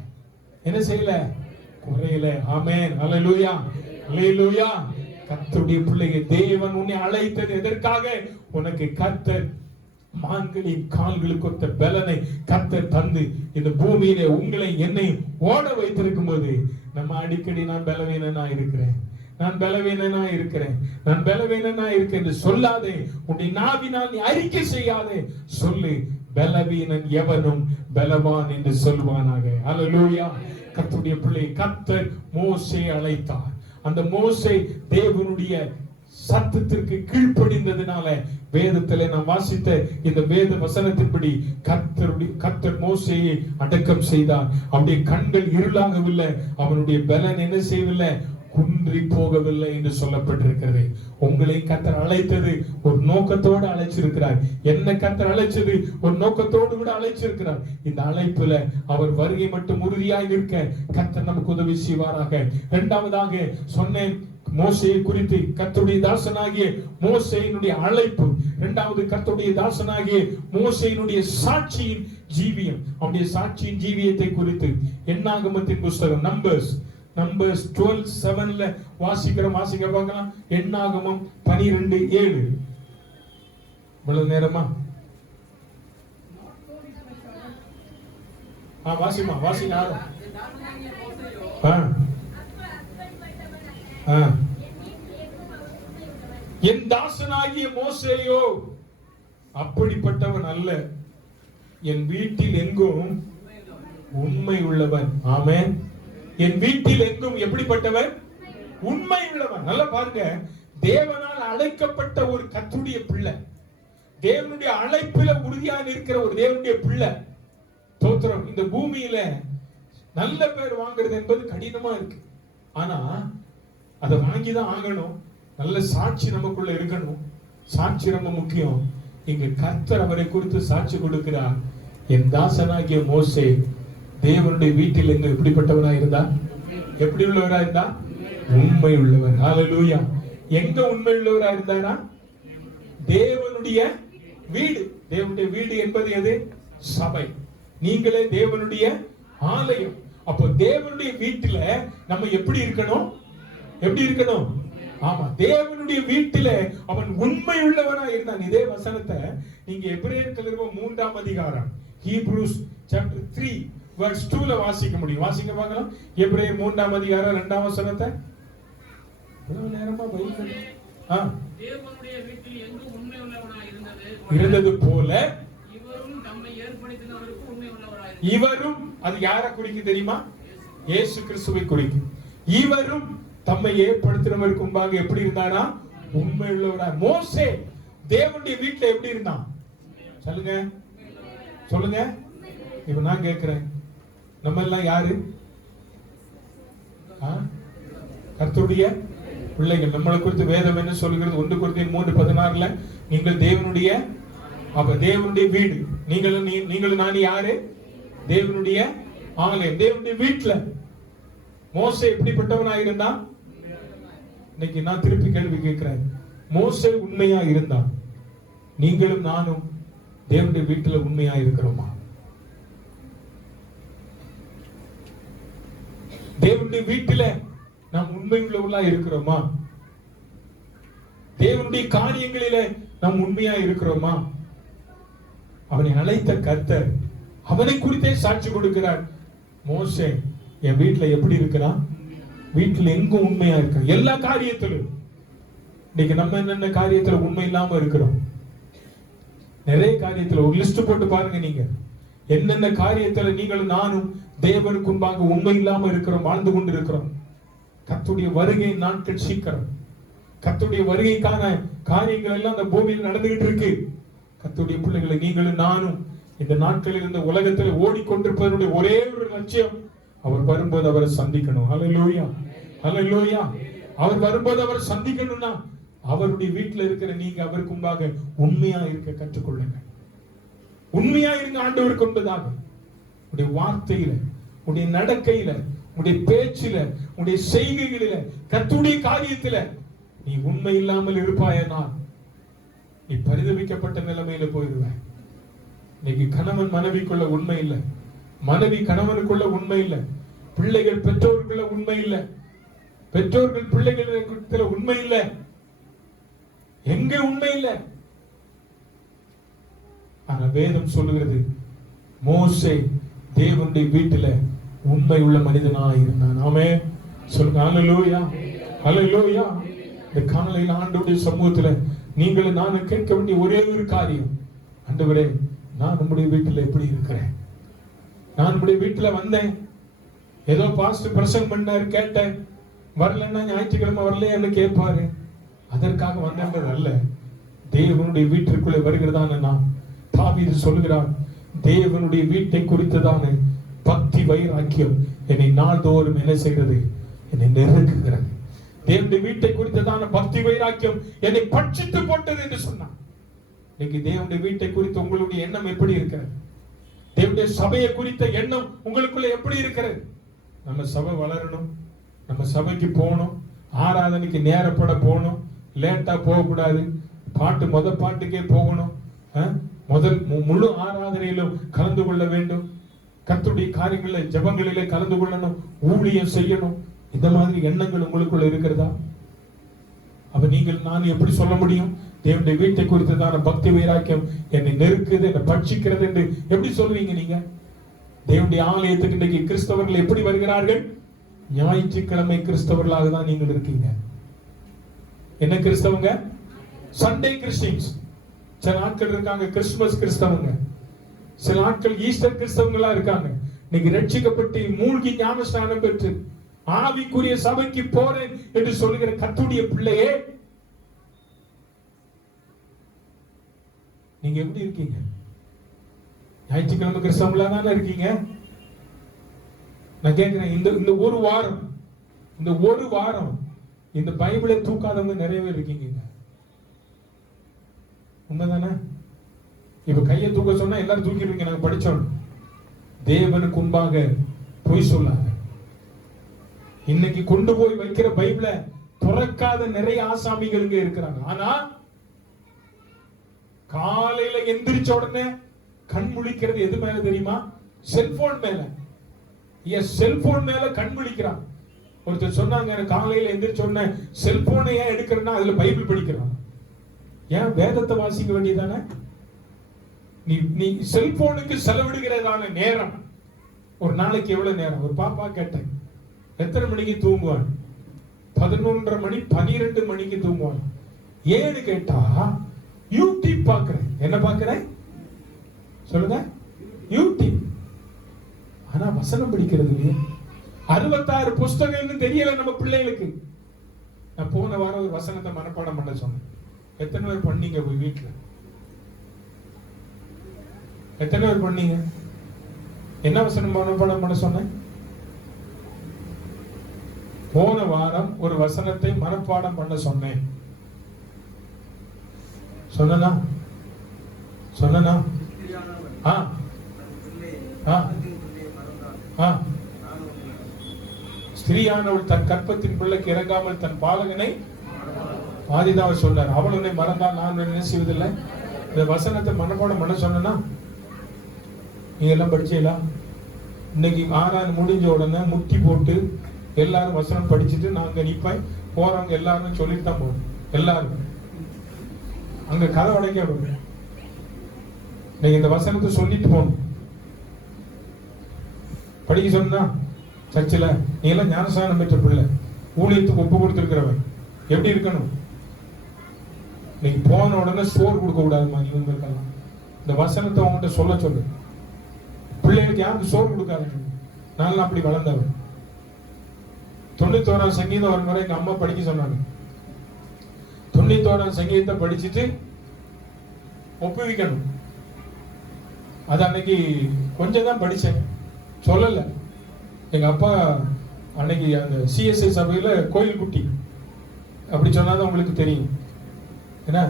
என்ன செய்யல? குறையல. ஆமென். அல்லேலூயா, அல்லேலூயா. கர்த்தருடைய பிள்ளையை, தேவன் உன்னை அழைத்தது எதற்காக? உனக்கு கர்த்தர் மான்களின் கால்களுக்கு ஒத்த பலனை கர்த்தர் தந்து இந்த பூமியிலே உங்களை என்னை ஓட வைத்திருக்கும் போது நம்ம அடிக்கடி நான் பலவீனனா இருக்கிறேன், நான் பலவீனனா இருக்கிறேன், நான் பலவீனனா இருக்கேன் என்று சொல்லாதே. உன்னை நாவினால் நீ அறிக்கை செய்யாதே. சொல்லு, பலவீனன் எவனும் பலவான் என்று சொல்வானாக. அல்லேலூயா. கர்த்தருடைய பிள்ளை, கர்த்தர் மோசே அழைத்தார். அந்த மோசே தேவனுடைய சத்தத்திற்கு கீழ்ப்படிந்ததினால வேதத்திலே நாம் வாசித்த இந்த வேத வசனத்தின்படி கர்த்தர் மோசேயை அடக்கம் செய்தார். அவருடைய கண்கள் இருளாகவில்லை, அவனுடைய பலன் என்ன செய்யவில்லை? குன்றி போகவில்லை என்று சொல்லப்பட்டிருக்கிறது. உங்களை கர்த்தர் அழைத்தது ஒரு நோக்கத்தோடு அழைச்சிருக்கிறார். என்ன கர்த்தர் அழைச்சது ஒரு நோக்கத்தோடு கூட அழைச்சிருக்கிறார். இந்த அழைப்புல அவர் வருகை மட்டும் உறுதியாய் நிற்க கர்த்தர் நமக்கு உதவி செய்வாராக. இரண்டாவதாக சொன்னேன், மோசேயை குறித்து கர்த்தருடைய தாசனாகிய மோசேயினுடைய அழைப்பு. இரண்டாவது, கர்த்தருடைய தாசனாகிய மோசேயினுடைய சாட்சியின் ஜீவியம். அவருடைய சாட்சியின் ஜீவியத்தை குறித்து என்னாகமத்தின் புஸ்தகம் நம்பர்ஸ் 12:7 வாசிக்க பார்க்கலாம். என்னாகமம் 12:7. இவ்வளவு நேரமா? வாசிங்க. என் தாசனாகிய மோசேயோ அப்படிப்பட்டவன் அல்ல, என் வீட்டில் எங்கும் உண்மை உள்ளவன். ஆமென். என் வீட்டில் எங்கும் எப்படிப்பட்டவன்? உண்மை உள்ளவன். நல்லா பாருங்க, தேவனால் அழைக்கப்பட்ட ஒரு கர்த்தருடைய பிள்ளை, தேவனுடைய அழைப்பில உறுதியா இருக்கிற ஒரு தேவனுடைய பிள்ளை. தோத்திரம். இந்த பூமியில நல்ல பேர் வாங்குறது என்பது கடினமா இருக்கு. ஆனா அதை வாங்கிதான் ஆகணும். நல்ல சாட்சி நமக்குள்ள இருக்கணும். சாட்சி ரொம்ப முக்கியம். இங்க கர்த்தர் அவரை குறித்து சாட்சி கொடுக்கிறார். என் தாசனாகிய மோசே தேவனுடைய வீட்டில் இருந்து எப்படிப்பட்டவரா இருந்தா? எப்படி உள்ளவரா இருந்தா? உண்மை உள்ளவர். ஹல்லேலூயா. எங்க உண்மை உள்ளவரா இருந்தாரா? தேவனுடைய வீடு. தேவனுடைய வீடு என்பது எது? சபை. நீங்களே தேவனுடைய ஆலயம். அப்போ தேவனுடைய வீட்டில நம்ம எப்படி இருக்கணும்? எப்படி இருக்கணும்? ஆமா, தேவனுடைய வீட்டில அவன் உண்மை உள்ளவனா இருந்தான். இதே வசனத்தை நீங்க எபிரேயர் 3ஆம் அதிகாரம் ஹீப்ரூஸ் சாப்டர் 3 verse 2ல வாசிக்க முடியும். வாசிக்க பார்க்கலாம். எபிரேயர் 3ஆம் அதிகாரம் 2ஆம் வசனத்தை. இவ்வளவு நேரமா பைபிள் தேவனுடைய வீட்டில் எங்கும் உண்மை உள்ளவனாய் இருந்தது போல இவரும் தம்மை ஏற்படுத்தினவருக்கு உண்மை உள்ளவராய். இவரும், அது யாரை குறிக்கும் தெரியுமா? இயேசு கிறிஸ்துவை குறிக்கும். இவரும் தம்மை ஏற்படுத்தினவருக்கு முன்பாக எப்படி இருந்தாரா? உண்மை உள்ளவராய். மோசே தேவனுடைய வீட்டுல எப்படி இருந்தான்? சொல்லுங்க சொல்லுங்க. இப்ப நான் கேட்கிறேன், நம்ம எல்லாம் யாரு? கர்த்தருடைய பிள்ளைகள். நம்மளை குறித்து வேதம் என்ன சொல்லுகிறது? 1 கொரிந்தியர் 3:16 நீங்கள் தேவனுடைய, அப்ப தேவனுடைய வீடு. நீங்களும் நான் யாரு? தேவனுடைய ஆலயம், தேவனுடைய வீட்டுல. மோசே எப்படிப்பட்டவனா இருந்தான்? இன்னைக்கு நான் திருப்பி கேள்வி கேட்கிறேன். மோசே உண்மையா இருந்தான். நீங்களும் நானும் தேவனுடைய வீட்டுல உண்மையா இருக்கிறோமா? தேவனுடைய வீட்டில நாம் உண்மை உள்ளவர்களா இருக்கிறோமா? தேவனுடைய காரியங்களில நாம் உண்மையா இருக்கிறோமா? அவனை அழைத்த கர்த்தர் அவனை குறித்தே சாட்சி கொடுக்கிறார். மோசே என் வீட்டுல எப்படி இருக்கிறான்? வீட்டுல எங்கும் உண்மையா இருக்க. எல்லா காரியத்திலும். இன்னைக்கு நம்ம என்னென்ன காரியத்துல உண்மை இல்லாம இருக்கிறோம்? நிறைய காரியத்துல ஒரு லிஸ்ட் போட்டு பாருங்க. நீங்க என்னென்ன காரியத்துல நீங்களும் நானும் தேவனுக்கு முன்பாக உண்மை இல்லாம இருக்கிறோம், வாழ்ந்து கொண்டு இருக்கிறோம். கர்த்தருடைய வருகை நாட்கள் சீக்கிரம். கர்த்தருடைய வருகைக்கான காரியங்கள் எல்லாம் அந்த பூமியில் நடந்துகிட்டு இருக்கு. கர்த்தருடைய பிள்ளைகளை நீங்களும் நானும் இந்த நாட்களில் இந்த உலகத்தில் ஓடிக்கொண்டிருப்பதனுடைய ஒரே ஒரு லட்சியம், அவர் வரும்போது அவரை சந்திக்கணும். ஹல்லேலூயா, ஹல்லேலூயா. அவர் வரும்போது அவர் சந்திக்கணும்னா அவருடைய வீட்டில் இருக்கிற நீங்க அவருக்கு முன்பாக உண்மையா இருக்க கற்றுக்கொள்ளுங்க. உண்மையா இருங்க ஆண்டவருக்கு என்பதாக. உடைய வார்த்தையில, உடைய நடக்கையில, உடைய பேச்சில, உடைய செய்கைகளில, கர்த்தருடைய காரியத்தில நீ உண்மை இல்லாமல் இருப்பாயனா நீ பரிதபிக்கப்பட்ட நிலைமையில போயிடுவ. இன்னைக்கு கணவன் மனைவிக்குள்ள உண்மை இல்லை, மனைவி கணவனுக்குள்ள உண்மை இல்லை, பிள்ளைகள் பெற்றோருக்குள்ள உண்மை இல்லை, பெற்றோர்கள் பிள்ளைகள் உண்மை இல்லை. எங்க உண்மை இல்லை? ஆனா வேதம் சொல்லுகிறது மோசே தேவனுடைய வீட்டில உண்மை உள்ள மனிதனாக இருந்தான். ஆமென் சொல்லுங்க. ஹல்லேலூயா, ஹல்லேலூயா. இந்த காலையில் ஆண்டவருடைய சமூகத்துல நீங்களும் நானும் கேட்க வேண்டிய ஒரே ஒரு காரியம், ஆண்டவரே நான் நம்முடைய வீட்டில் எப்படி இருக்கிறேன்? நான் நம்முடைய வீட்டுல வந்தேன், ஏதோ பாஸ்டர் பிரசங்கம் பண்ணாரு கேட்டேன், வரலன்னா ஞாயிற்றுக்கிழமை வரலையான்னு கேட்பாரு, அதற்காக வந்தது அல்ல. தேவனுடைய வீட்டிற்குள்ளே வருகிறதான நான் தாவீது சொல்லுகிறான், தேவனுடைய வீட்டை குறித்ததான பக்தி வைராக்கியம் என்னை நாள்தோறும் என்ன செய்கிறது? என்னை நெருக்குகிறது. தேவனுடைய வீட்டை குறித்ததான பக்தி வைராக்கியம் என்னை பட்சித்து போட்டது என்று சொன்னான். இன்னைக்கு தேவனுடைய வீட்டை குறித்த உங்களுடைய எண்ணம் எப்படி இருக்கிறது? தேவனுடைய சபையை குறித்த எண்ணம் உங்களுக்குள்ள எப்படி இருக்கிறது? நம்ம சபை வளரணும், நம்ம சபைக்கு போகணும், ஆராதனைக்கு நேரப்பட போகணும், லேட்டா போகக்கூடாது, பாட்டு பாட்டுக்கே போகணும், முதல் முழு ஆராதனையிலும் கலந்து கொள்ள வேண்டும், கர்த்தருடைய காரியங்களில் ஜெபங்களிலே கலந்து கொள்ளணும், ஊழியம் செய்யணும். இந்த மாதிரி எண்ணங்கள் உங்களுக்குள்ள இருக்கிறதா? அப்ப நீங்கள் நான் எப்படி சொல்ல முடியும் தேவனுடைய வீட்டை குறித்ததான பக்தி வைராக்கியம் என்னை நெருக்குது, என்னை பட்சிக்கிறது என்று எப்படி சொல்லுவீங்க நீங்க? தேவனுடைய ஆலயத்துக்கு இன்னைக்கு கிறிஸ்தவர்கள் எப்படி வருகிறார்கள்? ஞாயிற்றுக்கிழமை கிறிஸ்தவர்களாக தான் நீங்கள் இருக்கீங்க. என்ன கிறிஸ்தவங்க? Sunday Christians. சில ஆட்கள் இருக்காங்க கிறிஸ்துமஸ் கிறிஸ்தவங்க, சில ஆட்கள் ஈஸ்டர் கிறிஸ்தவங்களா இருக்காங்க. இன்னைக்கு ரட்சிக்கப்பட்டு மூழ்கி ஞானஸ்நானம் பெற்று ஆவிக்குரிய சபைக்கு போறேன் என்று சொல்லுகிற கர்த்தருடைய பிள்ளையே, நீங்க எப்படி இருக்கீங்க? ஞாயிற்றுக்கிழமை கிறிஸ்தவங்களா தானே இருக்கீங்க? நான் கேட்கிறேன், இந்த ஒரு வாரம் இந்த பைபிளை தூக்காதவங்க நிறைய பேர் இருக்கீங்க. உண்மைதானே? இப்ப கையை தூக்க சொன்னா எல்லாரும் தூக்கிடுவீங்க. நாங்க படிச்சோம், தேவனுக்கு முன்பாக பொய் சொல்லாங்க. இன்னைக்கு கொண்டு போய் வைக்கிற பைபிளை துறக்காத நிறைய ஆசாமிகள் இங்க இருக்கிறாங்க. ஆனா காலையில எந்திரிச்ச உடனே கண் முழிக்கிறது எது மேல தெரியுமா? செல்போன் மேல. செல்போன் மேல கண் முழிக்கிறான். ஒருத்தர் சொன்னாங்க, காலையில எந்திரிச்ச உடனே செல்போனை ஏன் எடுக்கிறேன்னா அதுல பைபிள் படிக்கிறான். ஏன் வேதத்தை வாசிக்க வேண்டியதானே? நீ செல்போனுக்கு செலவிடுகிறதான நேரம் ஒரு நாளைக்கு எவ்வளவு நேரம்? ஒரு பாப்பா கேட்டேன், எத்தனை மணிக்கு தூங்குவான்? 11:30 மணி 12 மணிக்கு தூங்குவான். ஏன்னு கேட்டா யூடியூப் பாக்குறேன். என்ன பாக்குறேன் சொல்லுங்க? யூடியூப். ஆனா வசனம் படிக்கிறது இல்லையா? 66 புஸ்தகம்னு தெரியல நம்ம பிள்ளைகளுக்கு. நான் போன வாரம் ஒரு வசனத்தை மனப்பாடம் பண்ண சொன்னேன். எத்தனை பேர் பண்ணீங்க? போய் வீட்டுல எத்தனை பேர் பண்ணீங்க? என்ன வசனம் மனப்பாடம் பண்ண சொன்னேன்? போன வாரம் ஒரு வசனத்தை மனப்பாடம் பண்ண சொன்னேன். சொன்னா ஸ்திரீயானவள் தன் கற்பத்தின் பிள்ளைக்கு இறங்காமல் தன் பாலகனை ஆதிதான் சொன்னார். அவள் உன்னை மறந்தால் நான் என்ன செய்வதில்லை. இந்த வசனத்தை மனப்பாடம் பண்ண சொன்னா நீங்க எல்லாம் படிச்சீங்களா? இன்னைக்கு 6 முடிஞ்ச உடனே முட்டி போட்டு எல்லாரும் வசனம் படிச்சுட்டு நாங்க நிப்பேன். போறவங்க எல்லாரும் சொல்லிட்டு தான் போகணும். எல்லாரும் அங்க கதை உடைக்க நீங்க இந்த வசனத்தை சொல்லிட்டு போகணும். படிக்க சொன்னா சர்ச்சில் நீ எல்லாம் ஞானசானம் பெற்ற பிள்ளை, ஊழியத்துக்கு ஒப்பு கொடுத்திருக்கிறவன், எப்படி இருக்கணும்? நீங்க போன உடனே சோறு கொடுக்க கூடாதுமா. நீ உங்களுக்கெல்லாம் இந்த வசனத்தை உங்ககிட்ட சொல்ல சொல்லு. பிள்ளைகளுக்கு யாருக்கு சோறு கொடுக்காது. நான் அப்படி வளர்ந்தவன். 91ஆம் சங்கீதம் ஒரு முறை எங்க அம்மா படிக்க சொன்னாங்க. 91ஆம் சங்கீதத்தை படிச்சுட்டு ஒப்புவிக்கணும். அது அன்னைக்கு கொஞ்சம் தான் படிச்சேன், சொல்லல. எங்க அப்பா அன்னைக்கு அந்த சிஎஸ்ஐ சபையில கோயில் குட்டி அப்படி சொன்னாதான் உங்களுக்கு தெரியும். ஏன்னா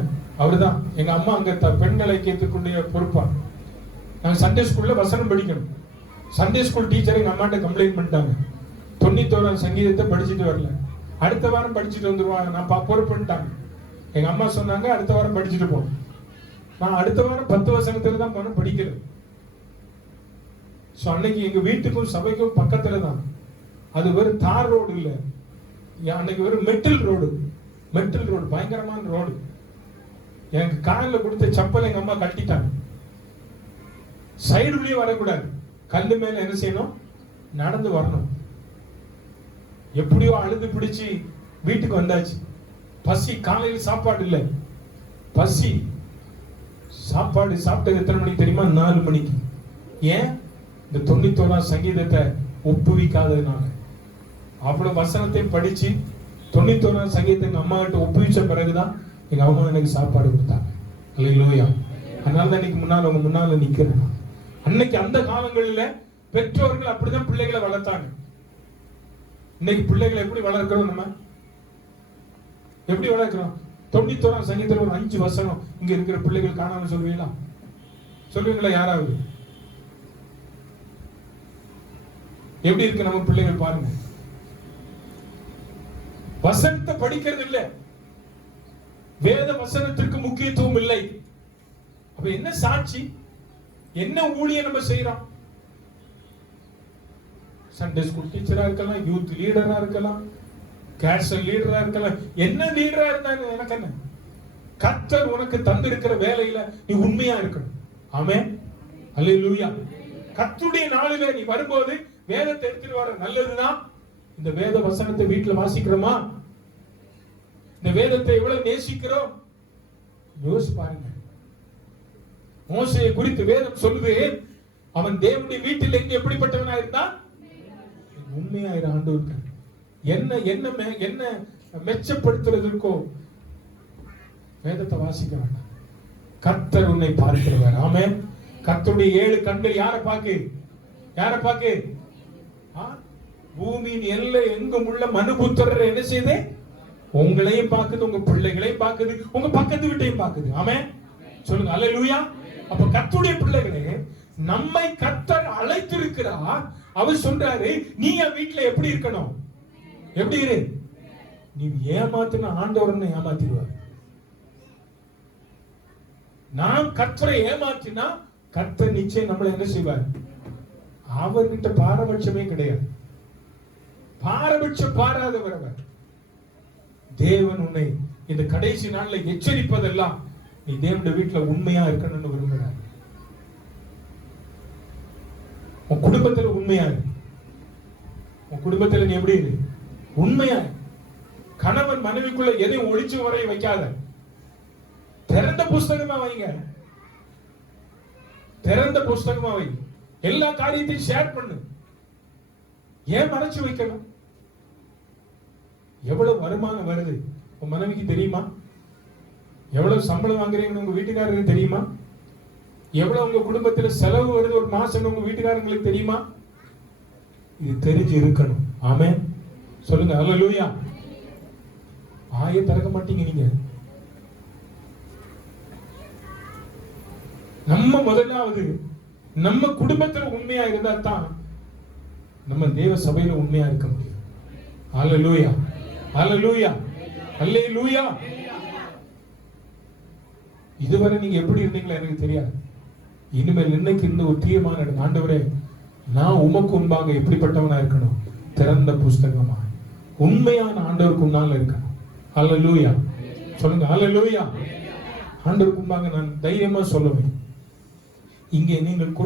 அவருதான் எங்க அம்மா அங்க பெண்களை கேட்டுக்கொண்டே பொறுப்பா. நாங்க சண்டே ஸ்கூல்ல வசனம் படிக்கணும். சண்டே ஸ்கூல் டீச்சர் எங்க அம்மாட்ட கம்ப்ளைண்ட் பண்ணிட்டாங்க, 91ஆம் சங்கீதத்தை படிச்சுட்டு வரல, அடுத்த வாரம் படிச்சுட்டு வந்துருவாங்க, நான் பொறுப்புட்டாங்க. எங்க அம்மா சொன்னாங்க அடுத்த வாரம் படிச்சுட்டு போனோம். நான் அடுத்த வாரம் 10 வசனத்துல தான் போன படிக்கிறேன். அன்னைக்கு எங்க வீட்டுக்கும் சபைக்கும் பக்கத்துல தான். அது வெறும் தார் ரோடு இல்ல, அன்னைக்கு வெறும் மெட்டல் ரோடு. பயங்கரமான ரோடு. எனக்கு காலில் கொடுத்த செப்பல் எங்க அம்மா கட்டிட்டாங்க. சைடுலயே வரக்கூடாது, கல்லு மேல என்ன செய்யணும்? நடந்து வரணும். எப்படியோ அழுது பிடிச்சு வீட்டுக்கு வந்தாச்சு. பசி, காலையில் சாப்பாடு இல்லை, பசி. சாப்பாடு சாப்பிட்டது எத்தனை மணிக்கு தெரியுமா? 4 மணிக்கு. ஏன்? இந்த 91ஆம் சங்கீதத்தை ஒப்புவிக்காததுனால. அவ்வளவு வசனத்தையும் படிச்சு 91ஆம் சங்கீதத்தை எங்க அம்மா கிட்ட ஒப்புவிச்ச பிறகுதான் எங்க அம்மா எனக்கு சாப்பாடு கொடுத்தாங்க. அல்லேலூயா. அதனால தான் இன்னைக்கு உங்க முன்னால நிக்கிறேன். அன்னைக்கு அந்த காலங்களில பெற்றோர்கள் அப்படிதான் பிள்ளைகளை வளர்த்தாங்க. இன்னைக்கு பிள்ளைகளை எப்படி வளர்க்கிறோம்? நம்ம எப்படி வளர்க்கிறோம்? 91ஆம் சங்கீதத்துல ஒரு 5 வசனம் இங்க இருக்கிற பிள்ளைகள் காணாம சொல்லுவீங்களா? சொல்லுவீங்களா யாராவது? எப்படி இருக்கு நம்ம பிள்ளைகள் பாருங்க. வசனத்தை படிக்கிறது இல்ல, வேத வசனத்திற்கு முக்கியத்துவம் இல்லை. அப்ப என்ன சாட்சி, என்ன ஊழியம் நம்ம செய்யறோம்? சண்டே ஸ்கூல் டீச்சரா இருக்கலாம், யூத் லீடரா இருக்கலாம், கேஷல் லீடரா இருக்கலாம், என்ன லீடரா இருந்தாலும் எனக்கு என்ன? கர்த்தர் உனக்கு தந்திருக்கிற வேலையில நீ உண்மையா இருக்கணும். ஆமென், அல்லேலூயா. கர்த்தருடைய நாளில நீ வரும்போது வேதத்தை எடுத்துட்டு வர நல்லதுதான். இந்த வேத வசனத்தை வீட்டுல வாசிக்கிறோமா? இந்த வேதத்தை எவ்வளவு நேசிக்கிறோம்? யோசிச்சு பாருங்க. மோசேயை குறித்து வேதம் சொல்லுது, அவன் தேவனுடைய வீட்டில் எங்க எப்படிப்பட்டவனா இருந்தான்? உண்மையாயிரம் ஆண்டு இருக்க. என்ன என்ன என்ன மெச்சப்படுத்துறதுக்கோ வேதத்தை வாசிக்க வேண்டாம். கர்த்தர் உன்னை பார்க்கிறவர். ஆமென். கர்த்தருடைய 7 கண்கள் யாரை பார்க்கு? யாரை பார்க்கு? பூமியின் எல்லை எங்கும் உள்ள மனுபுத்திரரை என்ன செய்யுது? உங்களையும் பார்க்குது, உங்க பிள்ளைகளையும் பார்க்குது, உங்க பக்கத்து வீட்டையும் பார்க்குது. ஆமென். சொல்லுங்க அல்லேலூயா. அப்ப கர்த்தருடைய பிள்ளைகளே, நம்மை கர்த்தர் அழைத்திருக்கிறார். அவர் சொல்றாரு, நீ என் வீட்டுல எப்படி இருக்கணும்? எப்படி இரு? நீ ஏமாத்தின ஆண்டவரனை ஏமாத்திடுவார். நாம் கர்த்தரை ஏமாற்றினா கர்த்தர் நிச்சயம் நம்மளை என்ன செய்வார்? அவர்கிட்ட பாரபட்சமே கிடையாது. பாரபட்சம் பாராதவர் அவர். தேவன் உன்னை இந்த கடைசி நாள்ல எச்சரிப்பதெல்லாம் நீ தேவனுடைய வீட்டுல உண்மையா இருக்கணும்னு விரும்புகிறார். உன் குடும்பத்துல உண்மையா இரு. உன் குடும்பத்துல நீ எப்படி இரு? உண்மையா. கணவன் மனைவிக்குள்ள எதையும் ஒளிச்சு வரைய வைக்காத. திறந்த புஸ்தகமா வைங்க. திறந்த புஸ்தகமா வை. எல்லா காரியத்தையும் ஷேர் பண்ணு. ஏன் மறைச்சு வைக்கணும்? எவ்வளவு வருமானம் வருது உன் மனைவிக்கு தெரியுமா? எவ்வளவு சம்பளம் வாங்குறீங்கன்னு உங்க வீட்டுக்காரருக்கு தெரியுமா? எவ்வளவு உங்க குடும்பத்துல செலவு வருது ஒரு மாசம் உங்க வீட்டுக்காரங்களுக்கு தெரியுமா? இது தெரிஞ்சு இருக்கணும். ஆமென். சொல்லுங்க அல்லேலூயா. ஆய திறக்க மாட்டீங்க நீங்க. நம்ம முதலாவது நம்ம குடும்பத்துல உண்மையா இருந்தா தான் நம்ம தேவ சபையில உண்மையா இருக்க முடியும். அல்லேலூயா. அல்லேலூயா. அல்லேலூயா. இதுவரை நீங்க எப்படி இருந்தீங்களா எனக்கு தெரியாது. இனிமேல் இன்னைக்கு இந்த ஒரு தீர்மானம் எடுங்க. ஆண்டவரே, நான் உமக்கு முன்பாக எப்படிப்பட்டவனா இருக்கணும்? திறந்த புஸ்தகமா உண்மையான ஆண்டவருக்கு முன்னால இருக்கணும். அல்லேலூயா. சொல்லுங்க அல்லேலூயா. ஆண்டவருக்கு முன்பாக நான் தைரியமா சொல்லுவேன். இங்கே நீங்கள்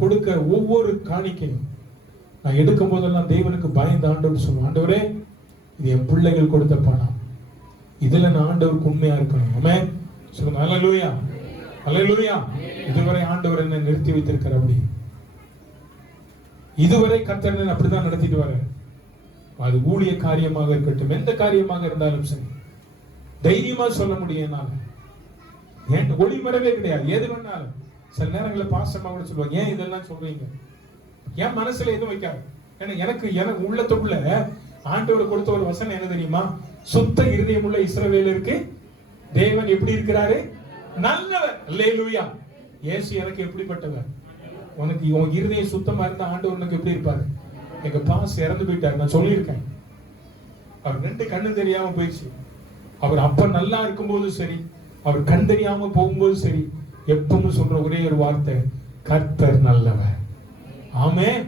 கொடுக்க ஒவ்வொரு காணிக்கையும் நான் எடுக்கும் போதெல்லாம் தேவனுக்கு பயந்த ஆண்டவர் சொல்லுவேன், ஆண்டவரே இது என் பிள்ளைகள் கொடுத்த பணம், இதுல நான் ஆண்டவருக்கு உண்மையா இருக்கணும். ஆமென். சொல்லுங்க அல்லேலூயா. அல்லேலூயா. இதுவரை ஆண்டவர் என்னை நிறுத்தி வைத்திருக்கிற அப்படி இதுவரை கர்த்தர் அப்படிதான் நடத்திட்டு வர. அது ஊழிய காரியமாக இருக்கட்டும், எந்த காரியமாக இருந்தாலும் சரி, தைரியமா சொல்ல முடியும். என் ஒளிமறவே கிடையாது. எது வேணாலும் சில நேரங்களில் பாசமா கூட சொல்லுவாங்க, ஏன் இதெல்லாம் சொல்றீங்க? என் மனசுல எதுவும் வைக்காது. எனக்கு உள்ளத்துக்குள்ள ஆண்டவர் கொடுத்த ஒரு வசனம் என்ன தெரியுமா? சுத்த இருதயம் உள்ள இஸ்ரவேலருக்கு தேவன் எப்படி இருக்கிறாரு? நல்லவர். அல்லேலூயா. இயேசு எனக்கு எப்படிப்பட்டவர்? உனக்கு உன் இருதயம் சுத்தமா இருந்தா ஆண்டவர் உனக்கு எப்படி இருப்பாரு? எங்க பாஸ் இறந்து போயிட்டாரு, நான் சொல்லியிருக்கேன். அவர் 2 கண்ணு தெரியாம போயிடுச்சு. அவர் அப்ப நல்லா இருக்கும்போது சரி, அவர் கண் தெரியாம போகும்போது சரி, எப்பவும் சொல்ற ஒரே ஒரு வார்த்தை, கர்த்தர் நல்லவர். ஆமென்.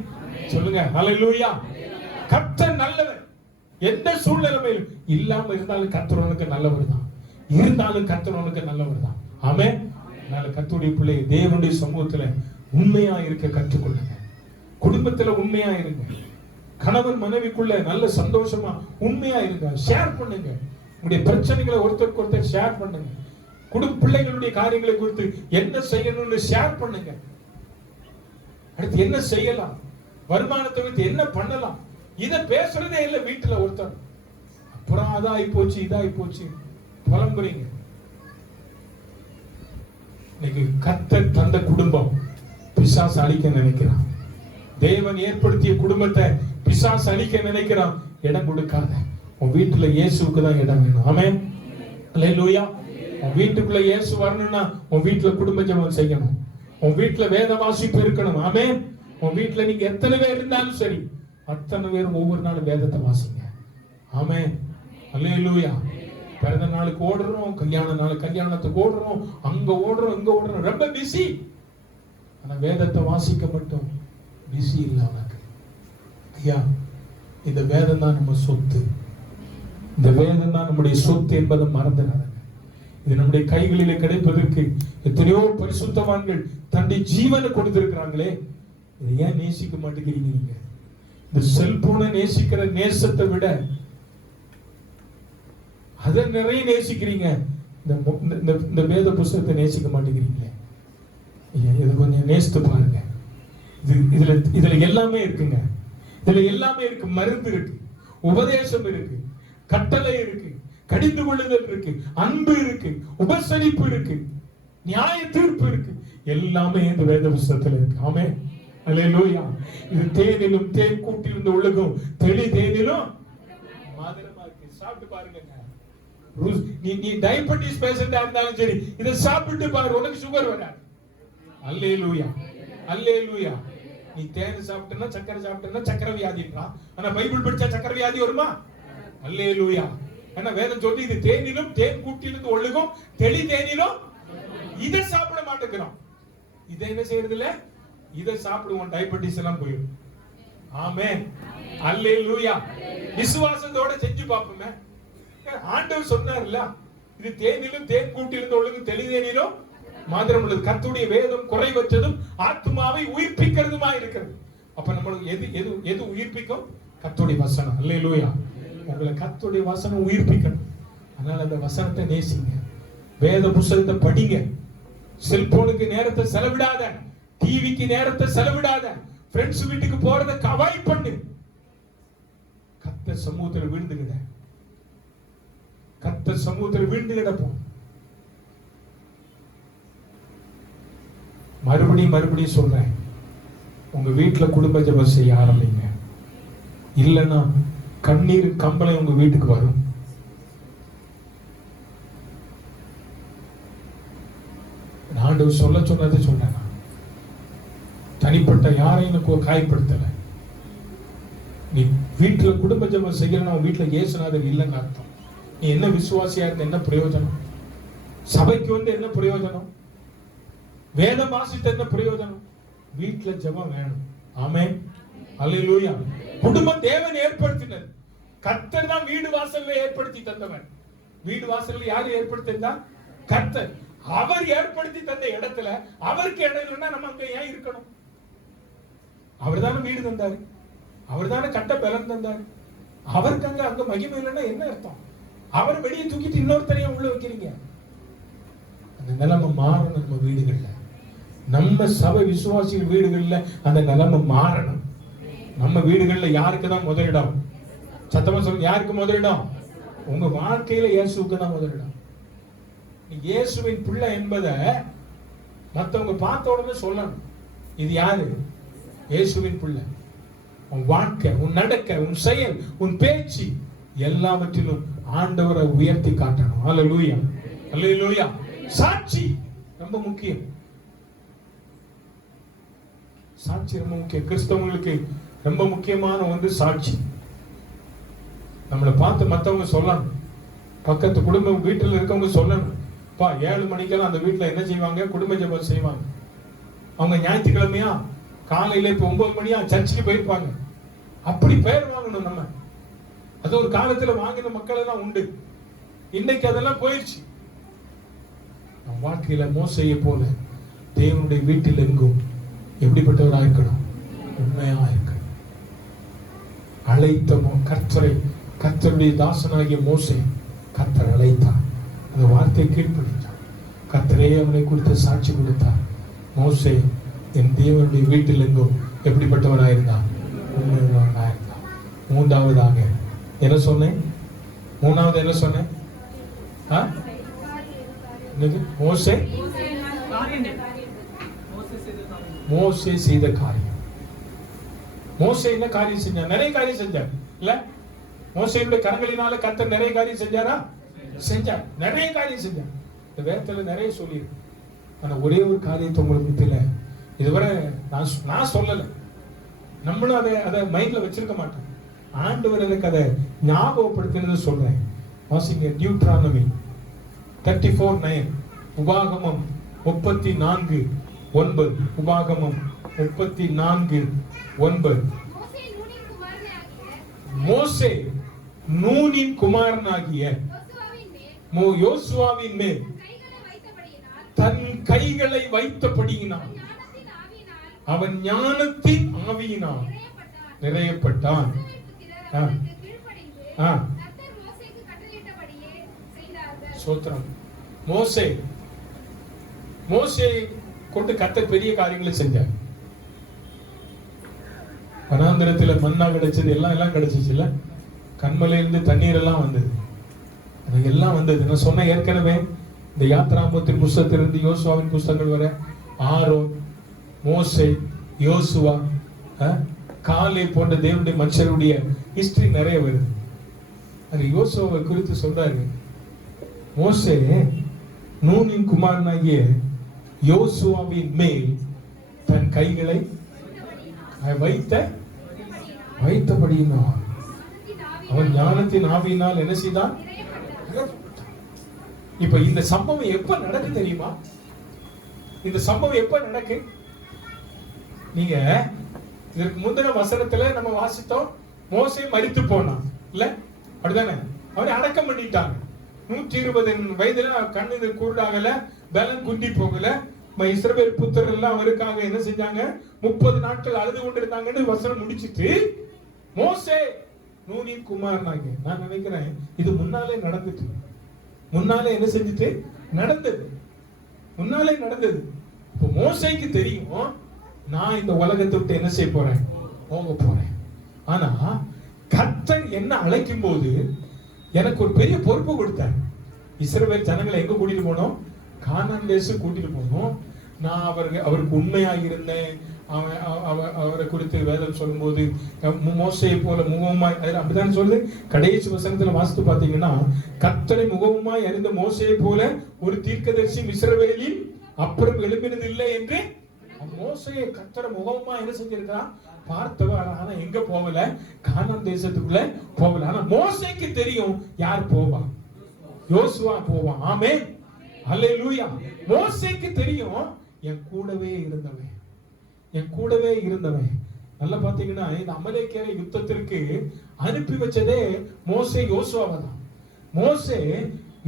சொல்லுங்க அல்லேலூயா. கர்த்தர் நல்லவர். எந்த சூழ்நிலையிலும் இல்லாம இருந்தாலும் கர்த்தர் உனக்கு நல்லவர் தான். இருந்தாலும் கர்த்தர் உனக்கு நல்லவர் தான். ஆமென். அதனால கர்த்தருடைய பிள்ளை தேவனுடைய சமூகத்துல உண்மையா இருக்க கற்றுக்கொள்ளுங்க. குடும்பத்துல உண்மையா இருங்க. கணவன் மனைவிக்குள்ள நல்ல சந்தோஷமா உண்மையா இருங்க. ஷேர் பண்ணுங்க. உங்களுடைய பிரச்சனைகளை ஒருத்தருக்கு ஒருத்தர் ஷேர் பண்ணுங்க. குடும்ப பிள்ளைகளுடைய காரியங்களை குறித்து என்ன செய்யணும்னு ஷேர் பண்ணுங்க. அடுத்து என்ன செய்யலாம், வருமானத்தை வைத்து என்ன பண்ணலாம், இத பேசுறதே இல்ல வீட்டுல ஒருத்தர். அப்புறம் அதாயி போச்சு இதாயி போச்சு புலம்புறீங்க. இன்னைக்கு கர்த்தர் தந்த குடும்பம் பிசாசு அழிக்க நினைக்கிறான். தேவன் ஏற்படுத்திய குடும்பத்தை பிசாசு அழிக்க நினைக்கிறான். இடம் கொடுக்காத. உன் வீட்டுல இயேசுவுக்கு தான் இடம் வேணும். ஆமென். அல்லேலூயா. உன் வீட்டுக்குள்ள இயேசு வரணும்னா உன் வீட்டுல குடும்ப ஜெபம் செய்யணும். உன் வீட்டுல வேத வாசிப்பு இருக்கணும். ஆமென். உன் வீட்டுல நீங்க எத்தனை பேர் இருந்தாலும் சரி, அத்தனை பேரும் ஒவ்வொரு நாளும் வேதத்தை வாசிங்க. ஆமென். அல்லேலூயா. பிறந்த நாளுக்கு ஓடுறோம், கல்யாண நாள் கல்யாணத்துக்கு ஓடுறோம், அங்க ஓடுறோம் இங்க ஓடுறோம், ரொம்ப பிஸி. ஆனா வேதத்தை வாசிக்க மட்டும் பிஸி இல்ல உனக்கு. ஐயா, இந்த வேதம் தான் நம்ம சொத்து. இந்த வேதம் தான் நம்முடைய சொத்து என்பதை மறந்துடாதீங்க. இது நம்முடைய கைகளிலே கிடைப்பதற்கு எத்தனையோ பரிசுத்தவான்கள் தன்னுடைய ஜீவனை கொடுத்திருக்கிறாங்களே, இதை ஏன் நேசிக்க மாட்டேங்கிறீங்க? நீங்க இந்த செல்போனை நேசிக்கிற நேசத்தை விட அதை நிறைய நேசிக்கிறீங்க. இந்த வேத புஸ்தகத்தை நேசிக்க மாட்டேங்கிறீங்களே. இது கொஞ்சம் நேசித்து பாருங்க. இதுல எல்லாமே இருக்குங்க. இதுல எல்லாமே இருக்கு. மருந்து இருக்கு, உபதேசம் இருக்கு, கட்டளை இருக்கு, கடிந்து கொள்ளுதல் இருக்கு, அன்பு இருக்கு, உபசரிப்பு இருக்கு. நியாய தீர்ப்பு இருக்கு. எல்லாமே இந்த வேத புஸ்தகத்துல இருக்கு. ஆமென், அல்லேலூயா. இது தேனிலும் தேன் கூட்டிலிருந்து ஒழுகும் தெளி தேனிலும் மதுரமா இருக்கு. சாப்பிட்டு பாருங்க. நீ டயபெட்டிஸ் பேஷண்டா இருந்தாலும் சரி, இதை சாப்பிட்டு பாரு, உனக்கு சுகர் வராது. அல்லேலூயா, அல்லேலூயா. நீ தேன் சாப்பிட்டனா சக்கரை சாப்பிட்டனா சக்கரை வியாதின்றா. ஆனா பைபிள் படிச்சா சக்கரை வியாதி வருமா? அல்லேலூயா. ஆனா வேதம் சொல்லி இது தேனிலும் தேன் கூட்டிலிருந்து ஒழுகும் தெளி தேனிலும். இதை சாப்பிட மாட்டேங்கிறோம். இதை என்ன செய்யறது இல்ல? இதை சாப்பிடுவோம், டயபெட்டிஸ் எல்லாம் போயிடும். ஆமென், அல்லேலூயா. விசுவாசத்தோட செஞ்சு பார்ப்போமே. ஆண்டவர் சொன்னார்ல, இது தேனிலும் தேன் கூட்டிலிருந்து ஒழுகும் தெளி தேனிலும் மாத்திரம் உள்ளது. கர்த்தருடைய வேதம் குறைவற்றதும் ஆத்மாவை உயிர்ப்பிக்கிறதுமா இருக்கிறது. அப்ப நம்மளுக்கு எது எது எது உயிர்ப்பிக்கும்? கர்த்தருடைய வசனம். அல்லேலூயா. உங்களை கர்த்தருடைய வசனம் உயிர்ப்பிக்கணும். அதனால அந்த வசனத்தை நேசிங்க, வேத புத்தகத்தை படிங்க. செல்போனுக்கு நேரத்தை செலவிடாத, டிவிக்கு நேரத்தை செலவிடாத, ஃப்ரெண்ட்ஸ் வீட்டுக்கு போறதை அவாய்ட் பண்ணு. கர்த்தர் சமூகத்தில் வீழ்ந்துகிட, கர்த்தர் சமூகத்தில் வீழ்ந்து கிடப்போம். மறுபடியும் சொல்றேன், உங்க வீட்டுல குடும்ப ஜெபம் செய்ய ஆரம்பிங்க. இல்லைன்னா கண்ணீர் கம்பளை உங்க வீட்டுக்கு வரும். ஆண்டவர் சொல்ல சொன்னதை சொன்னேன். தனிப்பட்ட யாரையும் காயப்படுத்தல. நீ வீட்டுல குடும்ப ஜெபம் செய்யலன்னா உன் வீட்டுல இயேசுநாதர் இல்லைன்னு அர்த்தம். நீ என்ன விசுவாசியா இருக்க என்ன பிரயோஜனம்? சபைக்கு வந்து என்ன பிரயோஜனம்? வேதம் வாசித்த என்ன பிரயோஜனம்? வீட்டுல ஜெபம் வேணும். ஆமென், அல்லேலூயா. குடும்பம் தேவன் ஏற்படுத்தினது. கர்த்தர் தான் வீடு வாசல்ல ஏற்படுத்தி தந்தவன். வீடு வாசல்ல யாரு ஏற்படுத்தினா? கர்த்தர். அவர் ஏற்படுத்தி தந்த இடத்துல அவருக்கு இடம் இல்லைன்னா நம்ம அங்க ஏன் இருக்கணும்? அவர் தானே வீடு தந்தாரு, அவர் தானே கட்ட பலன் தந்தாரு. அவருக்கு அங்க மகிமை இல்லைன்னா என்ன அர்த்தம்? அவர் வெளியே தூக்கிட்டு இன்னொருத்தரையும் உள்ள வைக்கிறீங்க. அந்த நிலைமை மாறணும். நம்ம வீடுகள்ல, நம்ம சபை விசுவாசிகள் வீடுகள்ல அந்த நிலைமை மாறணும். நம்ம வீடுகள்ல யாருக்கு தான் முதலிடம்? சத்தமா சொல்லுங்க, யாருக்கு முதலிடம்? உங்க வாழ்க்கையில இயேசுவுக்கு தான் முதலிடம். இயேசுவின் பிள்ளை என்பதை மற்றவங்க பார்த்த உடனே சொல்லணும், இது யாரு? இயேசுவின் பிள்ளை. உன் வாழ்க்கை, உன் நடக்க, உன் செயல், உன் பேச்சு எல்லாவற்றிலும் ஆண்டவரை உயர்த்தி காட்டணும். அல்லேலூயா, அல்லேலூயா. சாட்சி ரொம்ப முக்கியம். சாட்சி ரொம்ப முக்கியம். கிறிஸ்தவங்களுக்கு ரொம்ப முக்கியமான ஒன்று சாட்சி. நம்மளை பார்த்து மற்றவங்க சொல்லணும். பக்கத்து குடும்பம் வீட்டில் இருக்கவங்க சொல்லணும், பா 7 மணிக்கெல்லாம் அந்த வீட்டில் என்ன செய்வாங்க? குடும்ப ஜெபம் செய்வாங்க. அவங்க ஞாயிற்றுக்கிழமையா காலையில இப்ப 9 மணியா சர்ச்சுக்கு போயிருப்பாங்க. அப்படி பெயர் வாங்கணும் நம்ம. அது ஒரு காலத்துல வாங்கின மக்கள் எல்லாம் உண்டு. இன்னைக்கு அதெல்லாம் போயிடுச்சு. நம் வாழ்க்கையில மோசையை போல தேவனுடைய வீட்டில் எங்கும் எப்படிப்பட்டவராக இருக்கணும்? உண்மையா இருக்கணும். அழைத்த கர்த்தரை, கர்த்தருடைய தாசனாகிய மோசே கர்த்தர் அழைத்தார். அந்த வார்த்தை கீழ்ப்படித்தார். கர்த்தரே அவனை குறித்து சாட்சி கொடுத்தார். மோசே என் தேவனுடைய வீட்டில் எங்கும் எப்படிப்பட்டவராயிருந்தான்? உண்மையுள்ளவனாயிருந்தான். மூன்றாவதாக என்ன சொன்னேன்? மூணாவது என்ன சொன்னேன்? மோசே மோசே செய்த காரியம். மோசே என்ன காரியம் செஞ்சார்? நிறைய காரியம் செஞ்சார் இல்ல? மோசேயுடைய கரங்களினால கர்த்தர் நிறைய காரியம் செஞ்சாரா? செஞ்சார். நிறைய காரியம் செஞ்சார். இந்த வேதத்துல நிறைய சொல்லியிருக்கு. ஆனா ஒரே ஒரு காரியத்தை உங்களுக்கு தெரியல, இதுவரை நான் சொல்லல. நம்மளும் அதை மைண்ட்ல வச்சிருக்க மாட்டோம். ஆண்டவர் எனக்கு அதை ஞாபகப்படுத்தினது சொல்றேன். வாசிங்க, டியூட்ரானமி 34:9, உபாகமம் 34:9, உபாகமம் 34:9. மோசே நூனின் குமாரனாகிய யோசுவாவின் மேல் தன் கைகளை வைத்தபடியினால் அவன் ஞானத்தின் ஆவியினால் நிறையப்பட்டான். சோத்திரம். மோசே கொண்டு கர்த்தர் பெரிய காரியங்களை செஞ்சார். வனாந்திரத்துல மன்னா கிடைச்சது, எல்லாம் கிடைச்சிச்சுல. கண்மலையிலிருந்து தண்ணீர் எல்லாம் வந்தது, அது எல்லாம் வந்தது. நான் சொன்ன ஏற்கனவே இந்த யாத்ராமத்தின் புஸ்தகத்திலிருந்து யோசுவாவின் புஸ்தகங்கள் வர ஆரோன், மோசே, யோசுவா, காலே போன்ற தேவனுடைய மனுஷருடைய ஹிஸ்டரி நிறைய வருது. அது யோசுவாவை குறித்து சொல்றாரு, மோசே நூனின் குமாரனாகிய யோசுவாவின் மேல் தன் கைகளை வைத்தபடியினால் அவன் ஞானத்தின் ஆவியினால் என்ன செய்தான்? இப்ப இந்த சம்பவம் எப்ப நடக்கு தெரியுமா? இந்த சம்பவம் எப்ப நடக்கு? நீங்க இதற்கு முந்தின வசனத்துல நம்ம வாசித்தோம், மோசே மரித்து போனான் இல்ல, அப்படிதானே? அவனை அடக்கம் பண்ணிட்டாங்க. 120 வயதுல கண்ணு கூடாகல, பலன் குண்டி போகல. இஸ்ரவேல் புத்திரர் எல்லாம் அவருக்காக என்ன செஞ்சாங்க? 30 நாட்கள் அழுது கொண்டிருந்தாங்கன்னு வசனம் முடிச்சிட்டு, மோசே நூனின் குமாரனாக, நான் நினைக்கிறேன் இது முன்னாலே நடந்துட்டு, முன்னாலே என்ன செஞ்சுட்டு நடந்தது, முன்னாலே நடந்தது. இப்போ மோசேக்கு தெரியும், நான் இந்த உலகத்தை விட்டு என்ன செய்ய போறேன்? போக போறேன். ஆனா கர்த்தர் என்ன அழைக்கும் போது எனக்கு ஒரு பெரிய பொறுப்பு கொடுத்தார். இஸ்ரவேல் ஜனங்களை எங்க கூட்டிட்டு போனோம்? கானான் தேசம் கூட்டிட்டு போனோம். நான் அவருக்கு உண்மையாக இருந்தேன். அவரை குறித்து வேதம் சொல்லும் போது மோசையை போல முகமாய், அப்படிதான் சொல்லுது. கடைசி வசனத்துல வாசித்து பாத்தீங்கன்னா, கர்த்தரை முகமாய் அறிந்த மோசையை போல ஒரு தீர்க்கதரிசி இஸ்ரவேலில் அப்புறம் எழுப்பினது இல்லை என்று மோசையை கர்த்தரை முகமா என்ன செஞ்சிருக்கிறான்? பார்த்தவர். ஆனா எங்க போகல? கானான் தேசத்துக்குள்ள போகல. ஆனா மோசைக்கு தெரியும் யார் போவா? யோசுவா போவான். ஆமென், அல்லேலூயா. மோசைக்கு தெரியும் என் கூடவே இருந்தவன், என் கூடவே இருந்தவன். நல்லா பாத்தீங்கன்னா, இந்த அமலேக்கியரை யுத்தத்திற்கு அனுப்பி வச்சதே மோசே யோசுவாவை தான். மோசே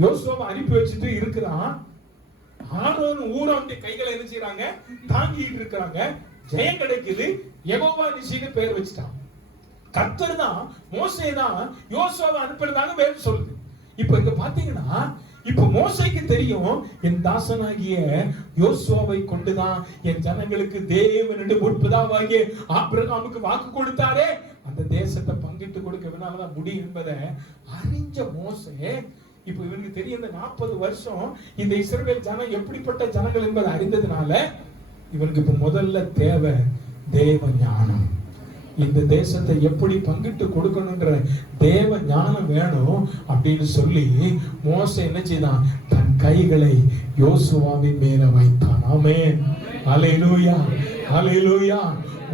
யோசுவாவை அனுப்பி வச்சுட்டு இருக்கிறான். ஆரோன் ஊராவுடைய கைகளை என்ன செய்யறாங்க? தாங்கிட்டு இருக்கிறாங்க. ஜெயம் கிடைக்குது. யெகோவா நிசின்னு பேர் வச்சுட்டான். கர்த்தர் தான், மோசே தான் யோசுவாவை அனுப்புறதாக வேதம் சொல்லுது. இப்போ இங்க பாத்தீங்கன்னா, இப்ப மோசேக்கு தெரியும் என் தாசனாகிய யோசுவாவை கொண்டுதான் என் ஜனங்களுக்கு தேவனுடைய முற்பிதாவாகிய ஆபிரகாமுக்கு வாக்கு கொடுத்தாரே, அந்த தேசத்தை பங்கிட்டு கொடுக்க வேணாலதான் முடியும் என்பதை அறிஞ்ச மோசே, இப்ப இவனுக்கு தெரியும் இந்த 40 வருஷம் இந்த இஸ்ரவேல் ஜனம் எப்படிப்பட்ட ஜனங்கள் என்பதை அறிந்ததுனால இவனுக்கு இப்ப முதல்ல தேவை தேவ ஞானம். இந்த தேசத்தை எப்படி பங்கிட்டு கொடுக்கணும்ன்ற தேவ ஞானம் வேணும் அப்படின்னு சொல்லி மோசே என்ன செய்தான்? தன் கைகளை யோசுவாவின் மேல வைத்தான். ஆமென், அல்லேலூயா, அல்லேலூயா.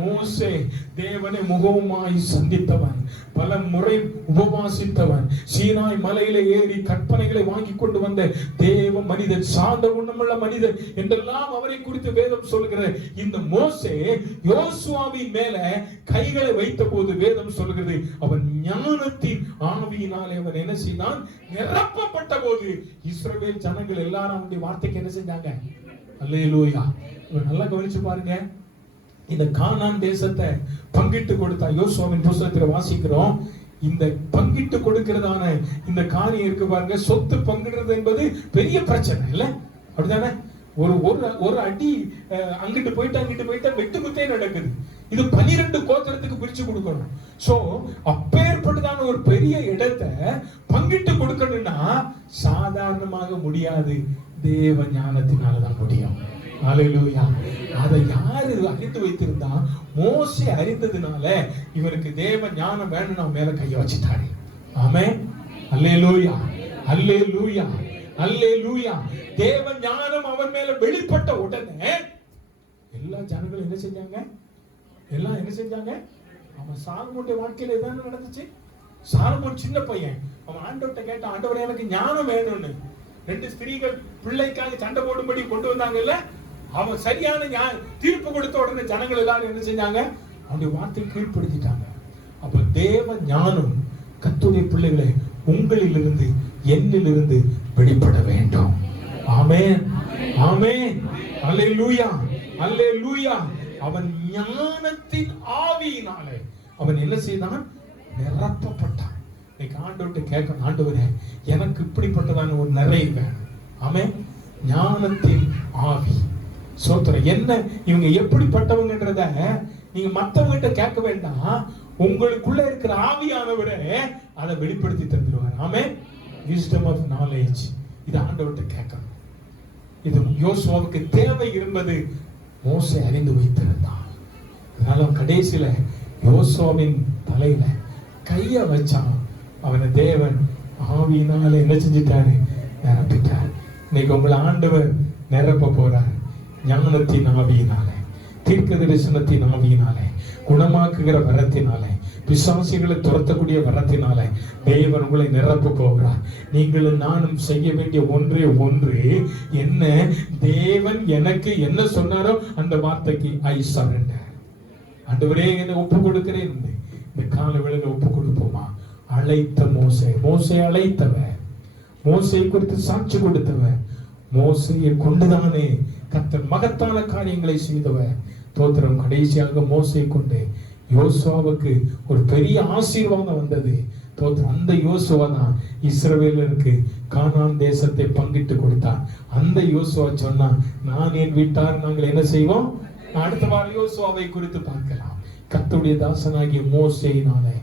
மோசே தேவனை முகமாய் சந்தித்தவன், பல முறை உபவாசித்தவன், சீனாய் மலையில ஏறி கற்பனைகளை வாங்கி கொண்டு வந்த தேவ மனிதன், சாந்த குணமுள்ள மனிதன் என்றெல்லாம் அவரை குறித்து வேதம் சொல்லுகிற இந்த மோசே யோசுவாவின் மேல கைகளை வைத்த போது வேதம் சொல்லுகிறது, அவன் ஞானத்தின் ஆவியினாலே அவன் என்ன செய்தான்? நிரப்பப்பட்ட போது இஸ்ரவேல் ஜனங்கள் எல்லாரும் அவனுடைய வார்த்தைக்கு என்ன செஞ்சாங்க? அல்லேலூயா. நல்லா கவனிச்சு பாருங்க. இந்த கானான் தேசத்தை பங்கிட்டு கொடுத்தா யோசுவாவின் புஸ்தகத்தில் வாசிக்கிறோம். இந்த பங்கிட்டு கொடுக்கிறதான இந்த காரியம் இருக்கு பாருங்க, சொத்து பங்கிடுறது என்பது பெரிய பிரச்சனை இல்ல, அப்படிதானே? ஒரு அடி அங்கிட்டு போயிட்டா வெட்டு குத்தே நடக்குது. இது 12 கோத்திரத்துக்கு பிரிச்சு கொடுக்கணும். சோ அப்பேற்பட்டதான ஒரு பெரிய இடத்தை பங்கிட்டு கொடுக்கணும்னா சாதாரணமாக முடியாது, தேவ ஞானத்தினாலதான் முடியும். அல்லேலூயா. அதை யாரு அறிந்து வைத்திருந்தா? மோசே அறிந்ததுனால இவருக்கு தேவ ஞானம் வேணும்னு அவன் மேல கைய வச்சுட்டாரு. ஆமென், அல்லேலூயா, அல்லேலூயா, அல்லேலூயா. தேவ ஞானம் அவன் மேல வெளிப்பட்ட உடனே எல்லா ஜனங்களும் என்ன செஞ்சாங்க? எல்லாம் என்ன செஞ்சாங்க? அவன் சாலமோனுடைய வாழ்க்கையில இதான நடந்துச்சு. சாலமோன் சின்ன பையன், அவன் ஆண்டவர்கிட்ட கேட்டான், ஆண்டவரே எனக்கு ஞானம் வேணும்னு. 2 ஸ்திரீகள் பிள்ளைக்காக சண்டை போடும்படி கொண்டு வந்தாங்கல்ல, அவன் சரியான தீர்ப்பு கொடுத்த உடனே ஜனங்கள் எல்லாரும் என்ன செஞ்சாங்க? அவனுடைய வார்த்தையை கீழ்ப்படுத்திட்டாங்க. அப்ப தேவ ஞானம் கர்த்தருடைய பிள்ளைகளை உங்களிலிருந்து என்னிலிருந்து வெளிப்பட வேண்டும். ஆமென், ஆமென், அல்லேலூயா, அல்லேலூயா. அவன் ஞானத்தின் ஆவியினாலே அவன் என்ன செய்தான்? நிரப்பப்பட்டான். இன்னைக்கு ஆண்டவர்கிட்ட கேட்கணும், ஆண்டவரே எனக்கு இப்படிப்பட்டதான ஒரு நிறைவு வேணும். ஆமென், ஞானத்தின் ஆவி. சோத்திரம். என்ன இவங்க எப்படிப்பட்டவங்கன்றத நீங்க மத்தவங்கிட்ட கேட்க வேண்டாம், உங்களுக்குள்ள இருக்கிற ஆவியானவரே அதை வெளிப்படுத்தி தந்துடுவார். ஆமென், விஸ்டம் ஆஃப் நாலேஜ். இது ஆண்டவர்கிட்ட கேட்கணும். இது யோசுவாவுக்கு தேவை என்பது மோசே அறிந்து வைத்திருந்தான். அதனால கடைசியில யோசுவாவின் தலையில கைய வச்சான். அவனை தேவன் ஆவியினால என்ன செஞ்சிட்டாரு? நிரப்பிட்டார். இன்னைக்கு உங்களை ஆண்டவர் நிரப்ப போறார். ஞானத்தின் ஆவியினாலே, தீர்க்க தரிசனத்தின் ஆவியினாலே, குணமாக்குகிற வரத்தினாலே, பிசாசுகளை துரத்தக்கூடிய வரத்தினாலே தேவன் உங்களை நிரப்ப போகிறார். நீங்களும் நானும் செய்ய வேண்டிய ஒன்றே ஒன்று என்ன? தேவன் எனக்கு என்ன சொன்னாரோ அந்த வார்த்தைக்கு ஐ சரண்டர். ஆண்டவரே என்னை ஒப்பு கொடுக்கிறேன். இந்த கால வேளையில ஒப்பு கொடுப்போமா? அழைத்த மோசே அழைத்தவர், மோசை குறித்து சாட்சி கொடுத்தவர், மோசையை கொண்டுதானே கர்த்தர் மகத்தான காரியங்களை செய்தவர். தோத்திரம். கடைசியாக மோசை கொண்டு யோசுவாவுக்கு ஒரு பெரிய ஆசீர்வாதம் வந்தது. தோத்திரம். அந்த யோசுவா தான் இஸ்ரவேலருக்கு கானான் தேசத்தை பங்கிட்டு கொடுத்தார். அந்த யோசுவா சொன்னா, நான் என் வீட்டார் நாங்கள் என்ன செய்வோம்? அடுத்த வாரம் யோசுவாவை குறித்து பார்க்கலாம். கர்த்தருடைய தாசனாகிய மோசேயினாலே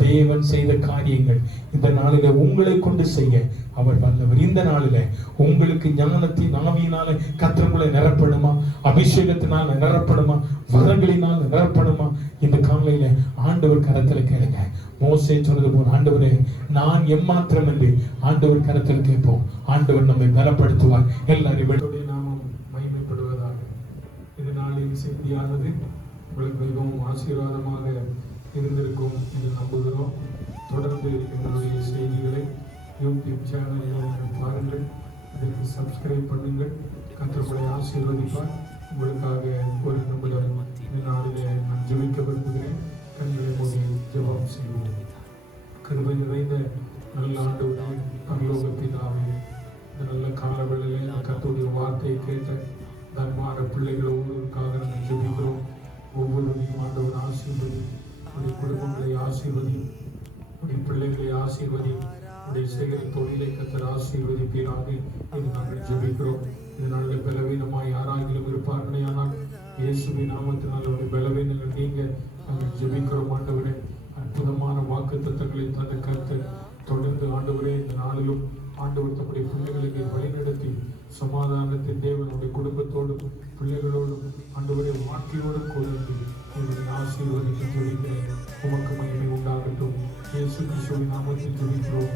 தேவன் செய்த காரியங்கள் இந்த நாளில உங்களை கொண்டு செய்ய அவர் வல்லவர். இந்த நாளில உங்களுக்கு ஞானத்தின் ஆவியினால கர்த்தர்களை நிரப்பணுமா? அபிஷேகத்தினால நிரப்பணுமா? வரங்களினால் நிரப்பணுமா? இந்த காலையில ஆண்டவர் கரத்துல கேளுங்க. மோசே சொன்னது போல, ஆண்டவரே நான் எம்மாத்திரம் என்று ஆண்டவர் கரத்தில் கேட்போம். ஆண்டவர் நம்மை பலப்படுத்துவார். எல்லாரும் நாமம் மகிமைப்படுவதாக. இந்த நாளின் செய்தியானது உங்களுக்கு மிகவும் ஆசீர்வாதமாக இருந்திருக்கும் என்று நம்புகிறோம். தொடர்ந்து எங்களுடைய செய்திகளை யூடியூப் சேனலில் பாருங்கள், இதற்கு சப்ஸ்கிரைப் பண்ணுங்கள். கர்த்தரை ஆசீர்வதிப்பார். உங்களுக்காக ஒரு நிமிடம் இந்த நாளிலே நான் ஜெபிக்க விரும்புகிறேன். கண்களை மூடி ஜெபம் செய்வோம். கிருபை நிறைந்த நல்ல ஆண்டவரே, பரலோக பிதாவே, இந்த நல்ல காலவேளையிலே கர்த்தருடைய வார்த்தையை கேட்ட தன்மான பிள்ளைகள் ஒவ்வொருவருக்காக நாங்கள் ஜெபிக்கிறோம். ஒவ்வொருவரையும் ஆண்டவர் ஆசீர்வதி, உடைய குடும்பங்களை ஆசீர்வதி, உடைய பிள்ளைகளை ஆசீர்வதி, உடைய செய்கிற தொழிலை கர்த்தர் ஆசீர்வதிப்பீராக என்று நாங்கள் ஜெபிக்கிறோம். இதனால பலவீனமாய் யாராகிலும் இருப்பார்களே, ஆனால் இயேசுவின் நாமத்தினால் உடைய பலவீனங்கள் நீங்க நாங்கள் ஜெபிக்கிறோம். ஆண்டவரே, அற்புதமான வாக்குத்தத்தங்களை தந்த கர்த்தர் தொடர்ந்து ஆண்டவரே இந்த நாளிலும் ஆண்டவர் தம்முடைய பிள்ளைகளுக்கு வழிநடத்தி சமாதானத்தின் தேவனுடைய குடும்பத்தோடும் பிள்ளைகளோடும் ஆண்டவரை வாழ்க்கையோடும் கொடுத்து உங்களுடைய ஆசீர்வாதத்தை ஜெபிக்கிறேன். உமக்கு மகிமை உண்டாகட்டும். இயேசு கிறிஸ்துவின் நாமத்தில் ஜெபிக்கிறோம்.